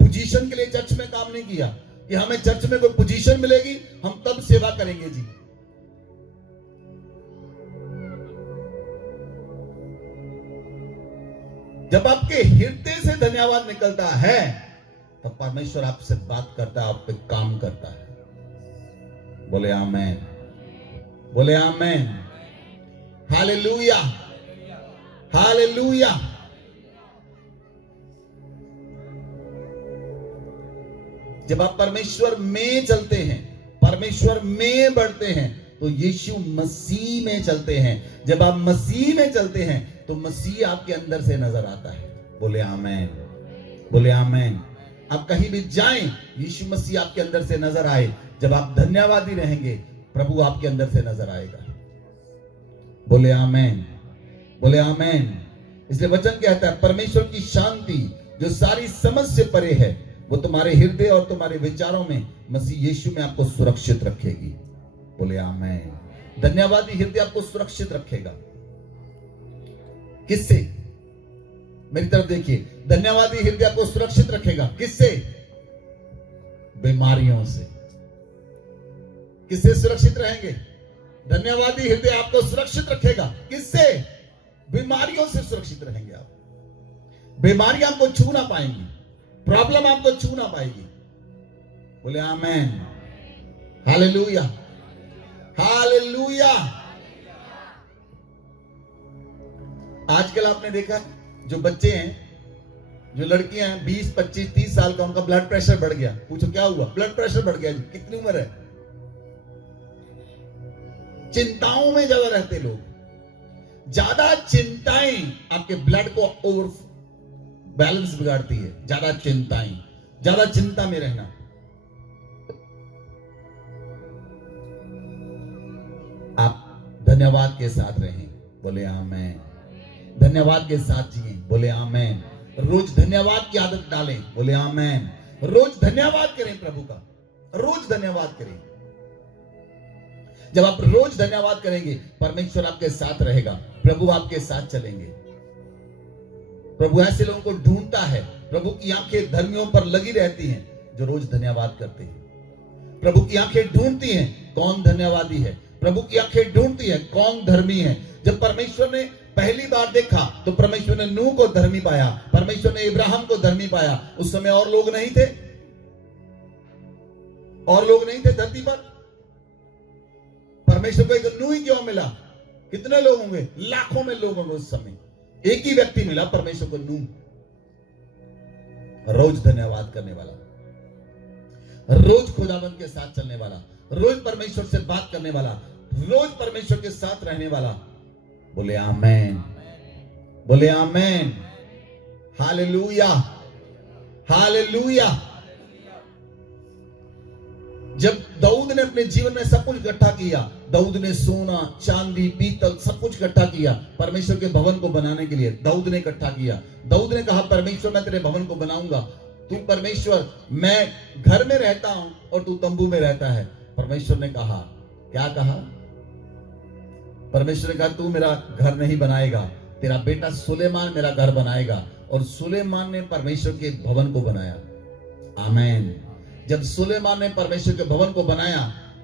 पोजीशन के लिए चर्च में काम नहीं किया कि हमें चर्च में कोई पोजीशन मिलेगी हम तब सेवा करेंगे जी। जब आपके हृदय से धन्यवाद निकलता है, तब परमेश्वर आपसे बात करता है, आप पे काम करता है। बोले आमेन, बोले आमेन, हालेलुया, हालेलुया। जब आप परमेश्वर में चलते हैं, परमेश्वर में बढ़ते हैं, तो यीशु मसीह में चलते हैं। जब आप मसीह में चलते हैं, तो मसीह आपके अंदर से नजर आता है। बोले आमेन, बोले आमेन। आप कहीं भी जाएं, यीशु मसीह आपके अंदर से नजर आए। जब आप धन्यवादी रहेंगे, प्रभु आपके अंदर से नजर आएगा। बोले आमेन, बोले आमेन। इसलिए वचन कहता है परमेश्वर की शांति जो सारी समझ से परे है वो तुम्हारे हृदय और तुम्हारे विचारों में मसीह यीशु में आपको सुरक्षित रखेगी। बोले आमेन। धन्यवादी हृदय आपको सुरक्षित रखेगा। किससे? मेरी तरफ देखिए, धन्यवादी हृदय आपको सुरक्षित रखेगा। किससे? बीमारियों से। किससे सुरक्षित रहेंगे? धन्यवादी हृदय आपको सुरक्षित रखेगा। किससे? बीमारियों से सुरक्षित रहेंगे आप। बीमारियां आपको छू ना पाएंगी, प्रॉब्लम आपको छू ना पाएगी। बोले आमेन, हालेलुया, हालेलुया। आजकल आपने देखा जो बच्चे हैं, जो लड़कियां हैं 20, 25, 30 साल का, उनका ब्लड प्रेशर बढ़ गया। पूछो क्या हुआ? ब्लड प्रेशर बढ़ गया। कितनी उम्र है? चिंताओं में ज्यादा रहते लोग। ज्यादा चिंताएं आपके ब्लड को ओवर बैलेंस बिगाड़ती है। ज्यादा चिंताएं, ज्यादा चिंता में रहना। आप धन्यवाद के साथ रहें। बोले आमेन। धन्यवाद के साथ जिए। बोले आमेन। रोज धन्यवाद की आदत डालें। बोले आमेन। रोज धन्यवाद करें प्रभु का, रोज धन्यवाद करें। जब आप रोज धन्यवाद करेंगे परमेश्वर आपके साथ रहेगा, प्रभु आपके साथ चलेंगे। प्रभु ऐसे लोगों को ढूंढता है। प्रभु की आंखें धर्मियों पर लगी रहती हैं जो रोज धन्यवाद करते हैं। प्रभु की आंखें ढूंढती हैं कौन धन्यवादी है। प्रभु की आंखें ढूंढती है कौन धर्मी है। जब परमेश्वर ने पहली बार देखा तो परमेश्वर ने नूह को धर्मी पाया, परमेश्वर ने इब्राहिम को धर्मी पाया। उस समय और लोग नहीं थे, और लोग नहीं थे धरती पर। परमेश्वर को एक नूह ही क्यों मिला? कितने लोग होंगे? लाखों में लोग होंगे उस समय। एक ही व्यक्ति मिला परमेश्वर को, नूह। रोज धन्यवाद करने वाला, रोज खुदाबंद के साथ चलने वाला, रोज परमेश्वर से बात करने वाला, रोज परमेश्वर के साथ रहने वाला। बोले आमेन, बोले आमेन, हालेलुया, हालेलुया। जब दाऊद ने अपने जीवन में सब कुछ इकट्ठा किया, दाऊद ने सोना, चांदी, पीतल सब कुछ इकट्ठा किया परमेश्वर के भवन को बनाने के लिए। दाऊद ने इकट्ठा किया। दाऊद ने कहा परमेश्वर मैं तेरे भवन को बनाऊंगा। तू परमेश्वर, मैं घर में रहता हूं और तू तंबू में रहता है। परमेश्वर ने कहा, क्या कहा? परमेश्वर ने कहा तू मेरा घर नहीं बनाएगा, तेरा बेटा सुलेमान मेरा घर बनाएगा। और सुलेमान ने परमेश्वर के भवन को बनाया। आमेन। जब सुलेमान ने परमेश्वर के भवन को बनाया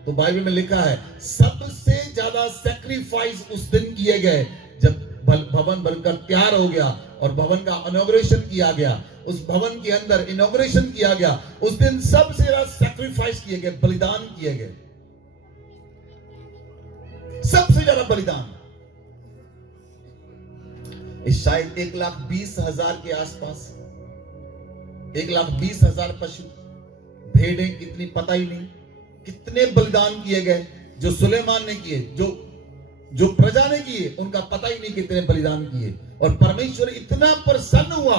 तो बाइबल में लिखा है सबसे ज्यादा सैक्रिफाइस उस दिन किए गए। जब भवन बनकर तैयार हो गया और भवन का इनॉग्रेशन किया गया, उस भवन के अंदर इनॉग्रेशन किया गया, उस दिन सबसे ज्यादा सैक्रिफाइस किए गए, बलिदान किए गए, सबसे ज्यादा बलिदान। इस शायद 1,20,000 के आसपास, 1,20,000 पशु, भेड़ें कितनी पता ही नहीं, कितने बलिदान किए गए जो सुलेमान ने किए, जो प्रजा ने किए उनका पता ही नहीं कितने बलिदान किए। और परमेश्वर इतना प्रसन्न हुआ,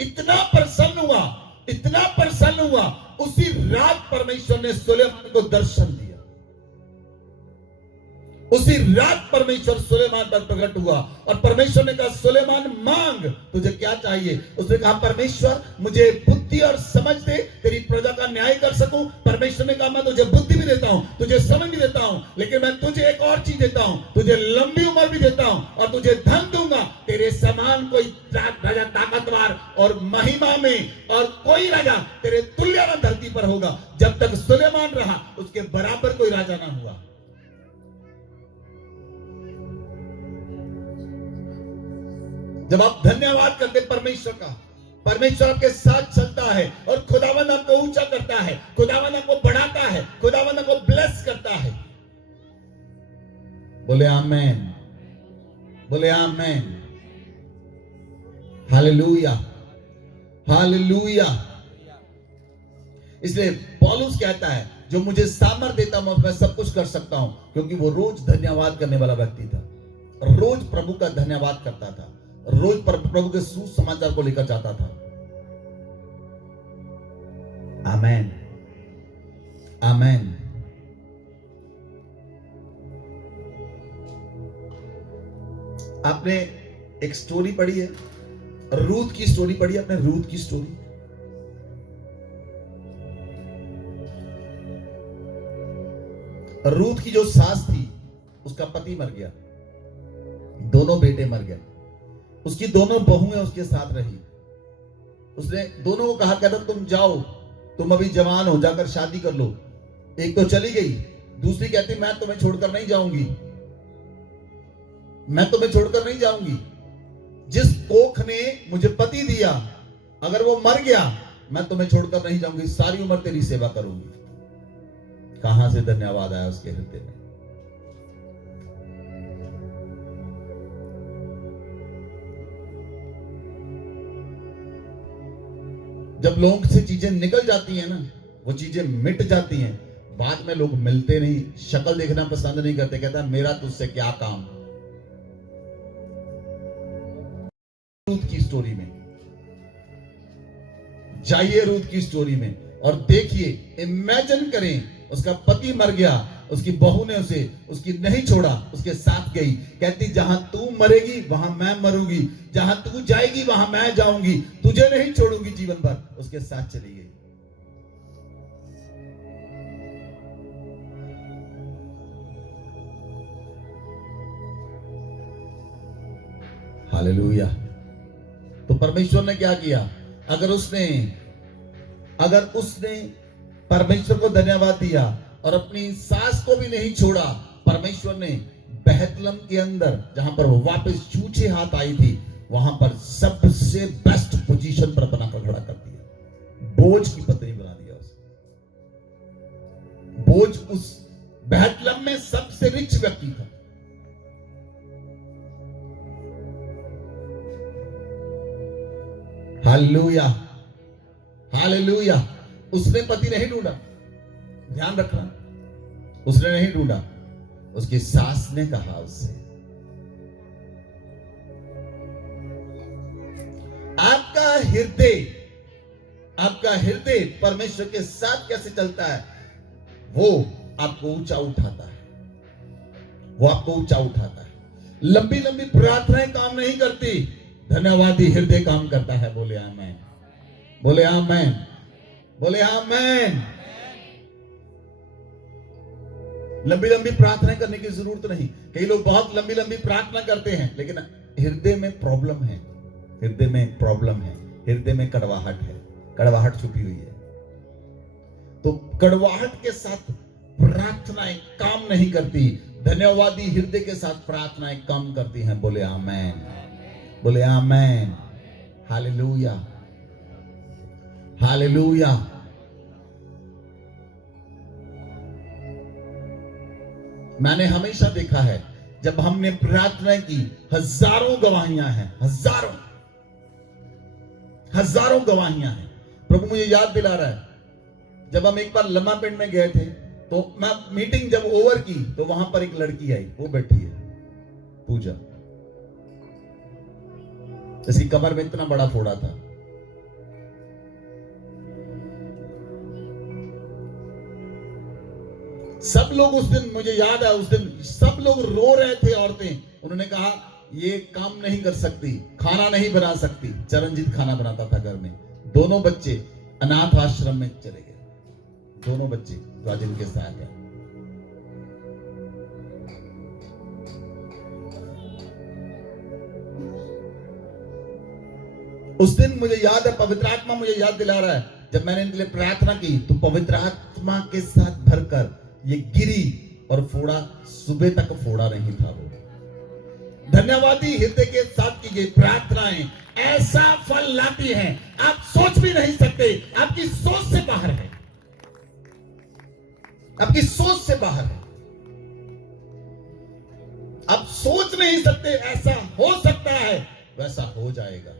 इतना प्रसन्न हुआ, इतना प्रसन्न हुआ, उसी रात परमेश्वर ने सुलेमान को दर्शन दिया। उसी रात परमेश्वर सुलेमान पर प्रकट हुआ और परमेश्वर ने कहा सुलेमान मांग, तुझे क्या चाहिए? उसने कहा परमेश्वर मुझे बुद्धि और समझ दे, तेरी प्रजा का न्याय कर सकूं। परमेश्वर ने कहा मैं तुझे बुद्धि भी देता हूं, तुझे समझ भी देता हूं, लेकिन मैं तुझे एक और चीज देता हूं, तुझे लंबी उम्र भी देता हूं और तुझे धन दूंगा। तेरे समान कोई राजा ताकतवर और महिमा में और कोई राजा तेरे तुल्य न धरती पर होगा। जब तक सुलेमान रहा उसके बराबर कोई राजा ना हुआ। जब आप धन्यवाद करते परमेश्वर का, परमेश्वर आपके साथ चलता है और खुदावंद आपको ऊंचा करता है, खुदावंद आपको बढ़ाता है, खुदावंद आपको ब्लेस करता है। बोले आमेन, बोले आमेन, हालेलुया, हालेलुया। इसलिए पौलुस कहता है जो मुझे सामर्थ देता हूं मैं सब कुछ कर सकता हूं, क्योंकि वो रोज धन्यवाद करने वाला व्यक्ति था, रोज प्रभु का धन्यवाद करता था, रोज प्रभु के सुसमाचार को लेकर जाता था। आमेन, आमेन, आपने एक स्टोरी पढ़ी है, रूथ की स्टोरी पढ़ी है आपने? रूथ की स्टोरी, रूथ की जो सास थी उसका पति मर गया, दोनों बेटे मर गए, उसकी दोनों बहुएं उसके साथ रही। उसने दोनों को कहा, कहता तुम जाओ, तुम अभी जवान हो, जाकर शादी कर लो। एक तो चली गई, दूसरी कहती मैं तुम्हें छोड़कर नहीं जाऊंगी, मैं तुम्हें छोड़कर नहीं जाऊंगी। जिस कोख ने मुझे पति दिया, अगर वो मर गया, मैं तुम्हें छोड़कर नहीं जाऊंगी, सारी उम्र तेरी सेवा करूंगी। कहां से धन्यवाद आया उसके हृदय में। जब लोगों से चीजें निकल जाती हैं ना, वो चीजें मिट जाती हैं, बाद में लोग मिलते नहीं, शक्ल देखना पसंद नहीं करते, कहता मेरा तुझसे क्या काम। रूथ की स्टोरी में जाइए, रूथ की स्टोरी में, और देखिए, इमेजिन करें, उसका पति मर गया, उसकी बहू ने उसे उसकी नहीं छोड़ा, उसके साथ गई, कहती जहां तू मरेगी वहां मैं मरूंगी, जहां तू जाएगी वहां मैं जाऊंगी, तुझे नहीं छोड़ूंगी जीवन भर, उसके साथ चली गई। हालेलुया। तो परमेश्वर ने क्या किया? अगर उसने परमेश्वर को धन्यवाद दिया और अपनी सास को भी नहीं छोड़ा, परमेश्वर ने बेहतलम के अंदर, जहां पर वो वापस छूछे हाथ आई थी, वहां पर सबसे बेस्ट पोजीशन पर बना कर खड़ा कर दिया, बोझ की पत्नी बना दिया उसे। बोझ उस बेहतलम में सबसे रिच व्यक्ति था। Hallelujah, hallelujah. उसने पति नहीं ढूंढा, ध्यान रखना, उसने नहीं ढूंढा, उसकी सास ने कहा उससे। आपका हृदय परमेश्वर के साथ कैसे चलता है, वो आपको ऊंचा उठाता है, वो आपको ऊंचा उठाता है। लंबी लंबी प्रार्थनाएं काम नहीं करती, धन्यवादी हृदय काम करता है। बोले आमेन, बोले आमेन, बोले आमेन। लंबी लंबी प्रार्थना करने की जरूरत नहीं। कई लोग बहुत लंबी लंबी प्रार्थना करते हैं, लेकिन हृदय में प्रॉब्लम है, हृदय में प्रॉब्लम है, हृदय में कड़वाहट है, कड़वाहट छुपी हुई है। तो कड़वाहट के साथ प्रार्थनाएं काम नहीं करती, धन्यवादी हृदय के साथ प्रार्थनाएं काम करती हैं। बोले आमेन, बोले आमेन। Hallelujah, hallelujah. मैंने हमेशा देखा है, जब हमने प्रार्थना की, हजारों गवाहियां हैं, हजारों गवाहियां हैं। प्रभु मुझे याद दिला रहा है, जब हम एक बार लम्मा पिंड में गए थे, तो मैं मीटिंग जब ओवर की, तो वहां पर एक लड़की आई, वो बैठी है, पूजा, इसकी कमर में इतना बड़ा फोड़ा था। सब लोग उस दिन, मुझे याद है, उस दिन सब लोग रो रहे थे, औरतें। उन्होंने कहा ये काम नहीं कर सकती, खाना नहीं बना सकती। चरणजीत खाना बनाता था घर में। दोनों बच्चे अनाथ आश्रम में चले गए, दोनों बच्चे राजन के साथ है। उस दिन मुझे याद है, पवित्र आत्मा मुझे याद दिला रहा है, जब मैंने इनके लिए प्रार्थना की, तो पवित्र आत्मा के साथ भरकर ये गिरी, और फोड़ा सुबह तक फोड़ा नहीं था। वो धन्यवादी हृदय के साथ की गई प्रार्थनाएं ऐसा फल लाती हैं, आप सोच भी नहीं सकते, आपकी सोच से बाहर है, आपकी सोच से बाहर है। आप सोच नहीं सकते ऐसा हो सकता है, वैसा हो जाएगा।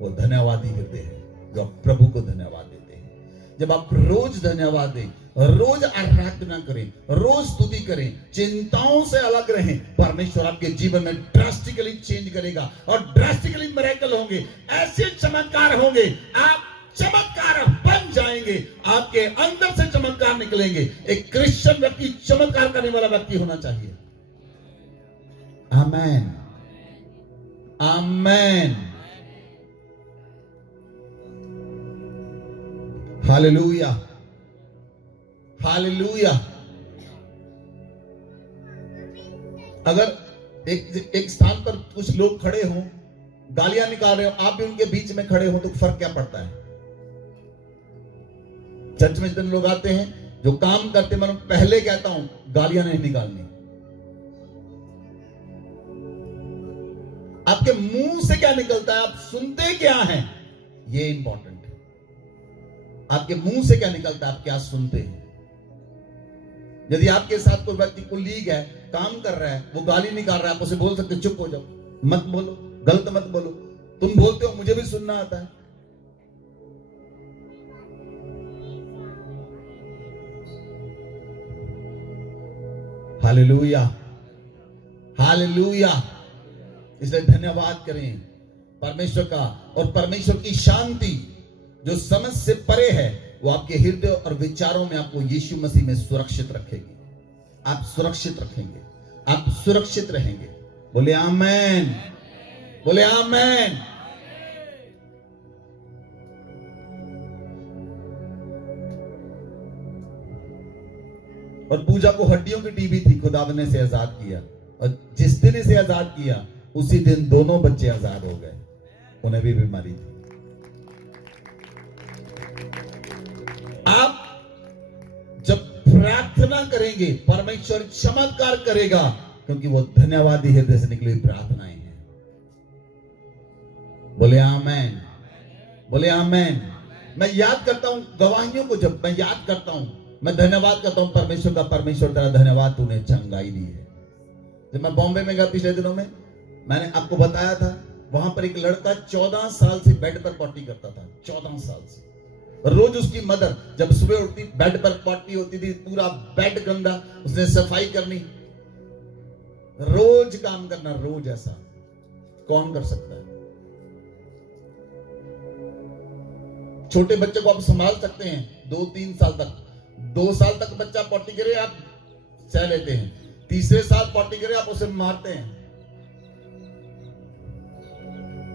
वो धन्यवादी हृदय है जो आप प्रभु को धन्यवाद देते हैं। जब आप रोज धन्यवाद दें, रोज आराधना करें, रोज स्तुति करें, चिंताओं से अलग रहें, परमेश्वर आपके जीवन में ड्रास्टिकली चेंज करेगा, और ड्रास्टिकली मिरेकल होंगे, ऐसे चमत्कार होंगे, आप चमत्कार बन जाएंगे, आपके अंदर से चमत्कार निकलेंगे। एक क्रिश्चियन व्यक्ति चमत्कार करने वाला व्यक्ति होना चाहिए। Amen, amen. Hallelujah, hallelujah. अगर एक स्थान पर कुछ लोग खड़े हों, गालियां निकाल रहे हो, आप भी उनके बीच में खड़े हो, तो फर्क क्या पड़ता है? चर्च में जितने लोग आते हैं, जो काम करते, मैं पहले कहता हूं गालियां नहीं निकालनी। आपके मुंह से क्या निकलता है, आप सुनते क्या हैं, ये इंपॉर्टेंट है। आपके मुंह से क्या निकलता है, आप क्या सुनते हैं। यदि आपके साथ कोई व्यक्ति कोलीग है, काम कर रहा है, वो गाली निकाल रहा है, आप उसे बोल सकते चुप हो जाओ, मत बोलो, गलत मत बोलो। तुम बोलते हो, मुझे भी सुनना आता है। Hallelujah, hallelujah. इसलिए धन्यवाद करें परमेश्वर का, और परमेश्वर की शांति जो समझ से परे है, वो आपके हृदय और विचारों में आपको यीशु मसीह में सुरक्षित रखेगी। आप सुरक्षित रखेंगे, आप सुरक्षित रहेंगे। बोले आमेन, बोले आमेन। और पूजा को हड्डियों की टीबी थी, खुदावन ने इसे आजाद किया, और जिस दिन इसे आजाद किया उसी दिन दोनों बच्चे आजाद हो गए, उन्हें भी बीमारी थी। आप जब प्रार्थना करेंगे, परमेश्वर चमत्कार करेगा, क्योंकि वो धन्यवादी हृदय से निकली हुई प्रार्थनाएं हैं। बोले आमेन, बोले आमेन। मैं याद करता हूं गवाहियों को, जब मैं याद करता हूं, मैं धन्यवाद करता हूं परमेश्वर का, परमेश्वर तेरा धन्यवाद, तूने चंगाई दी है। जब मैं बॉम्बे में गया पिछले दिनों में, मैंने आपको बताया था, वहां पर एक लड़का 14 साल से बेड पर पॉटी करता था, 14 साल से। रोज उसकी मदर जब सुबह उठती, बेड पर पॉटी होती थी, पूरा बेड गंदा, उसने सफाई करनी, रोज काम करना, रोज ऐसा कौन कर सकता है? छोटे बच्चे को आप संभाल सकते हैं 2-3 साल तक, 2 साल तक बच्चा पॉटी करे आप सह लेते हैं, तीसरे साल पॉटी करे आप उसे मारते हैं।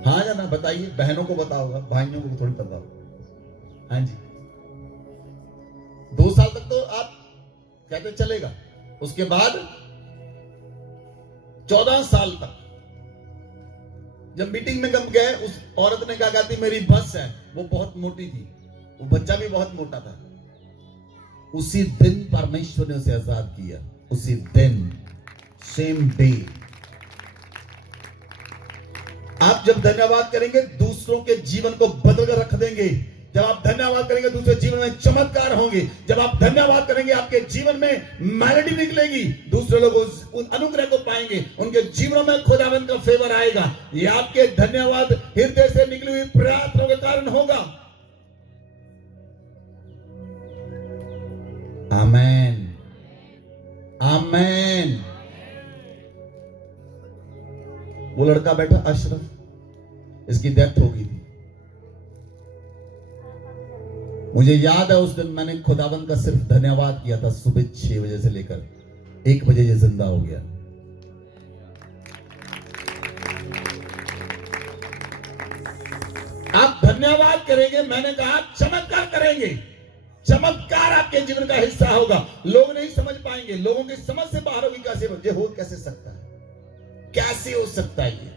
हाँ या ना बताइए, बहनों को बताओगा, भाइयों को थोड़ी पता होगा। हाँ जी, 2 साल तक तो आप कहते चलेगा, उसके बाद 14 साल तक। जब मीटिंग में कब गए, उस औरत ने कहा, कहती मेरी बस है, वो बहुत मोटी थी, वो बच्चा भी बहुत मोटा था। उसी दिन परमेश्वर ने उसे आजाद किया, उसी दिन, सेम डे। आप जब धन्यवाद करेंगे, दूसरों के जीवन को बदल कर रख देंगे। जब आप धन्यवाद करेंगे, दूसरे जीवन में चमत्कार होंगे। जब आप धन्यवाद करेंगे, आपके जीवन में मेलोडी निकलेगी, दूसरे लोग उस अनुग्रह को पाएंगे, उनके जीवनों में खुदावंद का फेवर आएगा। ये आपके धन्यवाद हृदय से निकली हुई प्रार्थना के कारण होगा। आमेन, आमेन। वो लड़का बैठा अशरफ, इसकी डेथ हो गई थी। मुझे याद है उस दिन मैंने खुदावंद का सिर्फ धन्यवाद किया था, सुबह 6 बजे से लेकर 1 बजे ये जिंदा हो गया। आप धन्यवाद करेंगे, मैंने कहा चमत्कार करेंगे, चमत्कार आपके जीवन का हिस्सा होगा। लोग नहीं समझ पाएंगे, लोगों की समझ से बाहर होगी। कैसे हो कैसे सकता है, कैसे हो सकता है ये?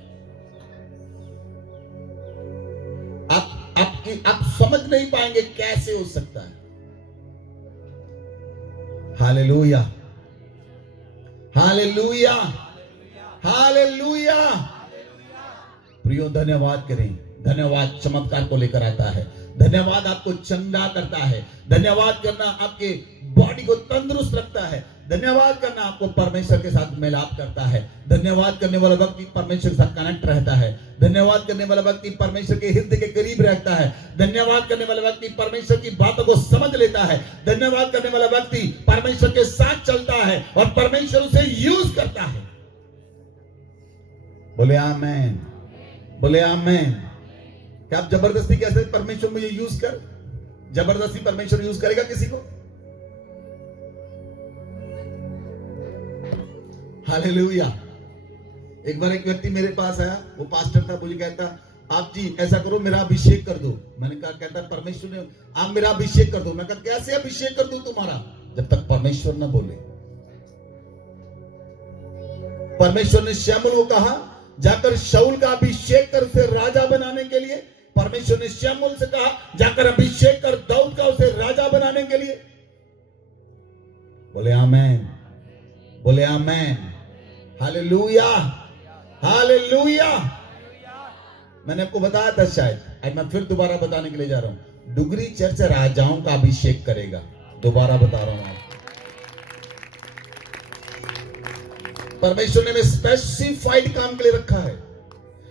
आप समझ नहीं पाएंगे कैसे हो सकता है। Hallelujah, hallelujah, hallelujah. प्रियो धन्यवाद करें। धन्यवाद चमत्कार को लेकर आता है। धन्यवाद आपको चंगा करता है। धन्यवाद करना आपके बॉडी को तंदुरुस्त रखता है। धन्यवाद करना आपको परमेश्वर के साथ मिलाप करता है। धन्यवाद करने वाला व्यक्ति परमेश्वर के साथ कनेक्ट रहता है। धन्यवाद करने वाला व्यक्ति परमेश्वर के हृदय के करीब रहता है। धन्यवाद करने वाला व्यक्ति परमेश्वर की बातों को समझ लेता है। धन्यवाद करने वाला व्यक्ति परमेश्वर के साथ चलता है और परमेश्वर उसे यूज करता है। बोले आमेन, बोले आमेन। क्या आप जबरदस्ती कैसे परमेश्वर मुझे यूज कर? जबरदस्ती परमेश्वर यूज करेगा किसी को? हालेलुया। एक बार एक व्यक्ति मेरे पास आया, वो पास्टर था, मुझे कहता, आप जी ऐसा करो, मेरा अभिषेक कर दो। मैंने कहा, कहता परमेश्वर ने, आप मेरा अभिषेक कर दो। मैं कहा, कैसे अभिषेक कर दूं तुम्हारा? जब तक परमेश्वर ना बोले। परमेश्वर ने शमूएल को कहा, जाकर शाऊल का अभिषेक कर उसे राजा बनाने के लिए। परमेश्वर ने शमूएल से कहा, जाकर अभिषेक कर दाऊद का उसे राजा बनाने के लिए। बोले आमेन, बोले आमेन, हालेलुया, हालेलुया। मैंने आपको बताया था शायद, आज मैं फिर दोबारा बताने के लिए जा रहा हूं। डुगरी चर्च राजाओं का अभिषेक करेगा। दोबारा बता रहा हूं आपको, परमेश्वर ने हमें स्पेसिफाइड काम के लिए रखा है,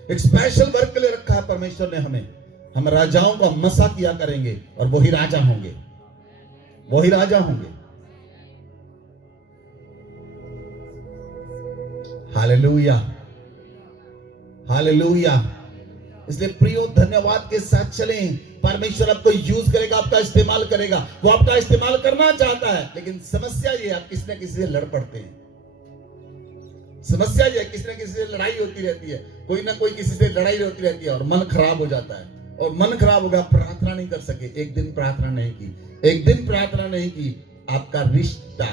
एक स्पेशल वर्क के लिए रखा है परमेश्वर ने हमें। हम राजाओं का मसा किया करेंगे और वही राजा होंगे, वही राजा होंगे। Hallelujah, hallelujah. इसलिए प्रियो, धन्यवाद के साथ चलें। परमेश्वर आपको यूज करेगा, आपका इस्तेमाल करेगा। वो आपका इस्तेमाल करना चाहता है, लेकिन समस्या ये, आप किसी न किसी से लड़ पड़ते हैं। समस्या ये, किसी न किसी से लड़ाई होती रहती है, कोई ना कोई किसी से लड़ाई होती रहती है और मन खराब हो जाता है। और मन खराब होगा, प्रार्थना नहीं कर सके, एक दिन प्रार्थना नहीं की, एक दिन प्रार्थना नहीं की, आपका रिश्ता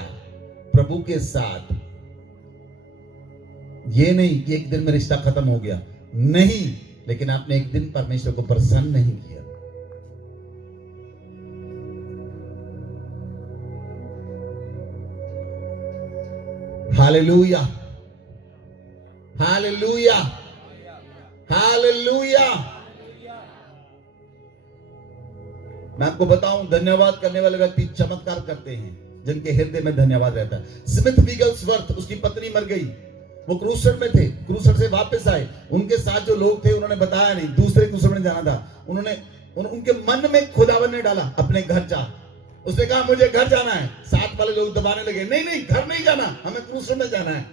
प्रभु के साथ, ये नहीं कि एक दिन में रिश्ता खत्म हो गया, नहीं, लेकिन आपने एक दिन परमेश्वर को प्रसन्न नहीं किया। Hallelujah, hallelujah, hallelujah. मैं आपको बताऊं, धन्यवाद करने वाले व्यक्ति चमत्कार करते हैं, जिनके हृदय में धन्यवाद रहता है। स्मिथ विगल्सवर्थ, उसकी पत्नी मर गई, वो क्रूसर में थे, क्रूसर से वापस आए, उनके साथ जो लोग थे उन्होंने बताया नहीं, दूसरे क्रूसर में जाना था। उनके मन में खुदावन ने डाला, अपने घर जा। उसने कहा, मुझे घर जाना है। साथ वाले लोग दबाने लगे, नहीं नहीं, घर नहीं जाना, हमें क्रूसर में जाना है।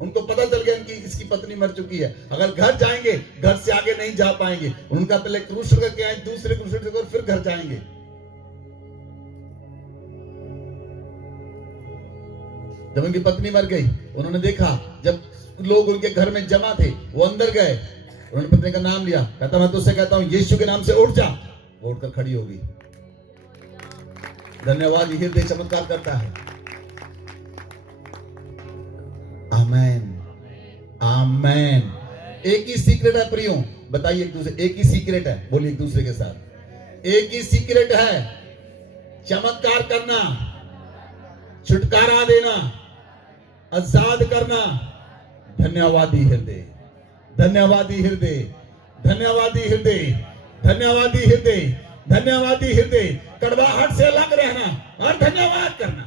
उनको पता चल गया कि इसकी पत्नी मर चुकी है, अगर घर जाएंगे घर से आगे नहीं जा पाएंगे। उनका पहले क्रूसर करके आए, दूसरे क्रूसर से फिर घर जाएंगे। जब उनकी पत्नी मर गई, उन्होंने देखा, जब लोग उनके घर में जमा थे, वो अंदर गए, उन्होंने पत्नी का नाम लिया, कहता, मैं तुझसे कहता हूं, यीशु के नाम से उठ जा। वो उठकर खड़ी हो गई। धन्यवाद, हृदय चमत्कार करता है। आमेन, आमेन। एक ही सीक्रेट है प्रियो, बताइए एक दूसरे, एक ही सीक्रेट है, बोलिए एक दूसरे के साथ, एक ही सीक्रेट है, चमत्कार करना, छुटकारा देना, आजाद करना। धन्यवादी हृदय, धन्यवादी हृदय, धन्यवादी हृदय, धन्यवादी हृदय, धन्यवादी हृदय। कड़वाहट से अलग रहना और धन्यवाद करना।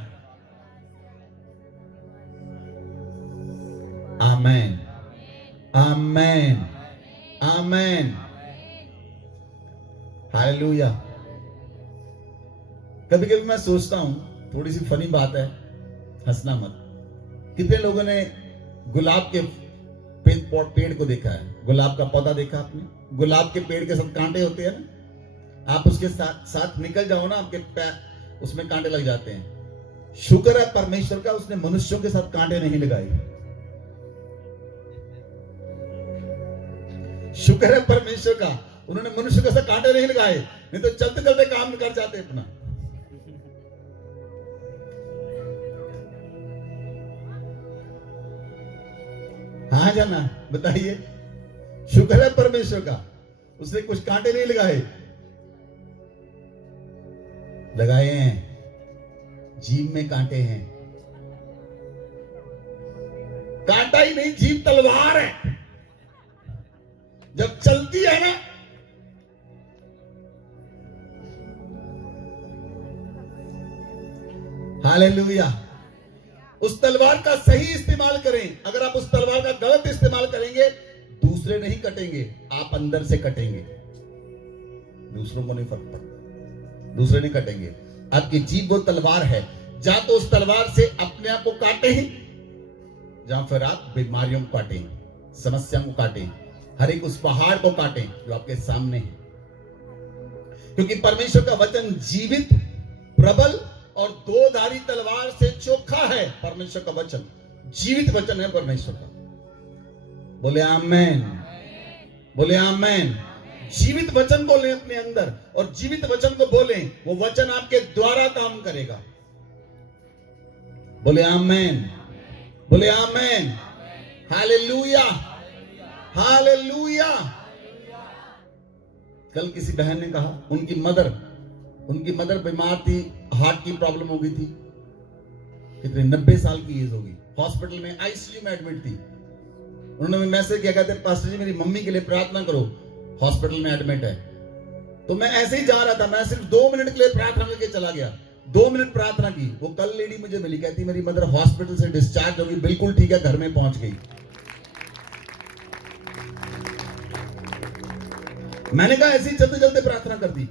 आमेन, आमेन, आमेन, हालेलुया। कभी कभी मैं सोचता हूं, थोड़ी सी फनी बात है, हंसना मत। कितने लोगों ने गुलाब के पेड़ को देखा है? गुलाब का पौधा देखा आपने? गुलाब के पेड़ के साथ कांटे होते हैं ना, आप उसके साथ निकल जाओ ना, आपके पैर उसमें कांटे लग जाते हैं। शुक्र है परमेश्वर का, उसने मनुष्यों के साथ कांटे नहीं लगाए। शुक्र है परमेश्वर का, उन्होंने मनुष्य के साथ कांटे नहीं लगाए, नहीं तो चलते चलते काम कर जाते अपना। कहां जाना, बताइए। शुक्र है परमेश्वर का, उसने कुछ कांटे नहीं लगाए। लगाए हैं, जीभ में कांटे हैं। कांटा ही नहीं, जीभ तलवार है। जब चलती है ना, हालेलुया, उस तलवार का सही इस्तेमाल करें। अगर आप उस तलवार का गलत इस्तेमाल करेंगे, दूसरे नहीं कटेंगे, आप अंदर से कटेंगे। दूसरों को नहीं फर्क पड़ता, दूसरे नहीं कटेंगे। आपकी जीभ वो तलवार है, जा तो उस तलवार से अपने आप को काटे हैं, जहां फिर आप बीमारियों को काटें, समस्या को काटें, हर एक उस पहाड़ को काटें जो आपके सामने है। क्योंकि परमेश्वर का वचन जीवित, प्रबल और दो धारी तलवार से चोखा है। परमेश्वर का वचन जीवित वचन है परमेश्वर का। बोले आमेन, बोले आमेन। जीवित वचन को लें अपने अंदर और जीवित वचन को बोलें, वो वचन आपके द्वारा काम करेगा। बोले आमेन, बोले आमेन। Hallelujah, hallelujah. कल किसी बहन ने कहा उनकी मदर बीमार थी, हार्ट की प्रॉब्लम हो गई थी, कितने 90 साल की एज होगी, हॉस्पिटल में आईसीयू में एडमिट थी। उन्होंने मैसेज किया, कहते पास्टर जी मेरी मम्मी के लिए प्रार्थना करो, हॉस्पिटल में एडमिट है। तो मैं ऐसे ही जा रहा था, मैं सिर्फ 2 मिनट के लिए प्रार्थना करके चला गया, 2 मिनट प्रार्थना की। वो कल लेडी मुझे मिली, कहती मेरी मदर हॉस्पिटल से डिस्चार्ज होगी, बिल्कुल ठीक है, घर में पहुंच गई। मैंने कहा ऐसे ही चलते चलते प्रार्थना कर दी।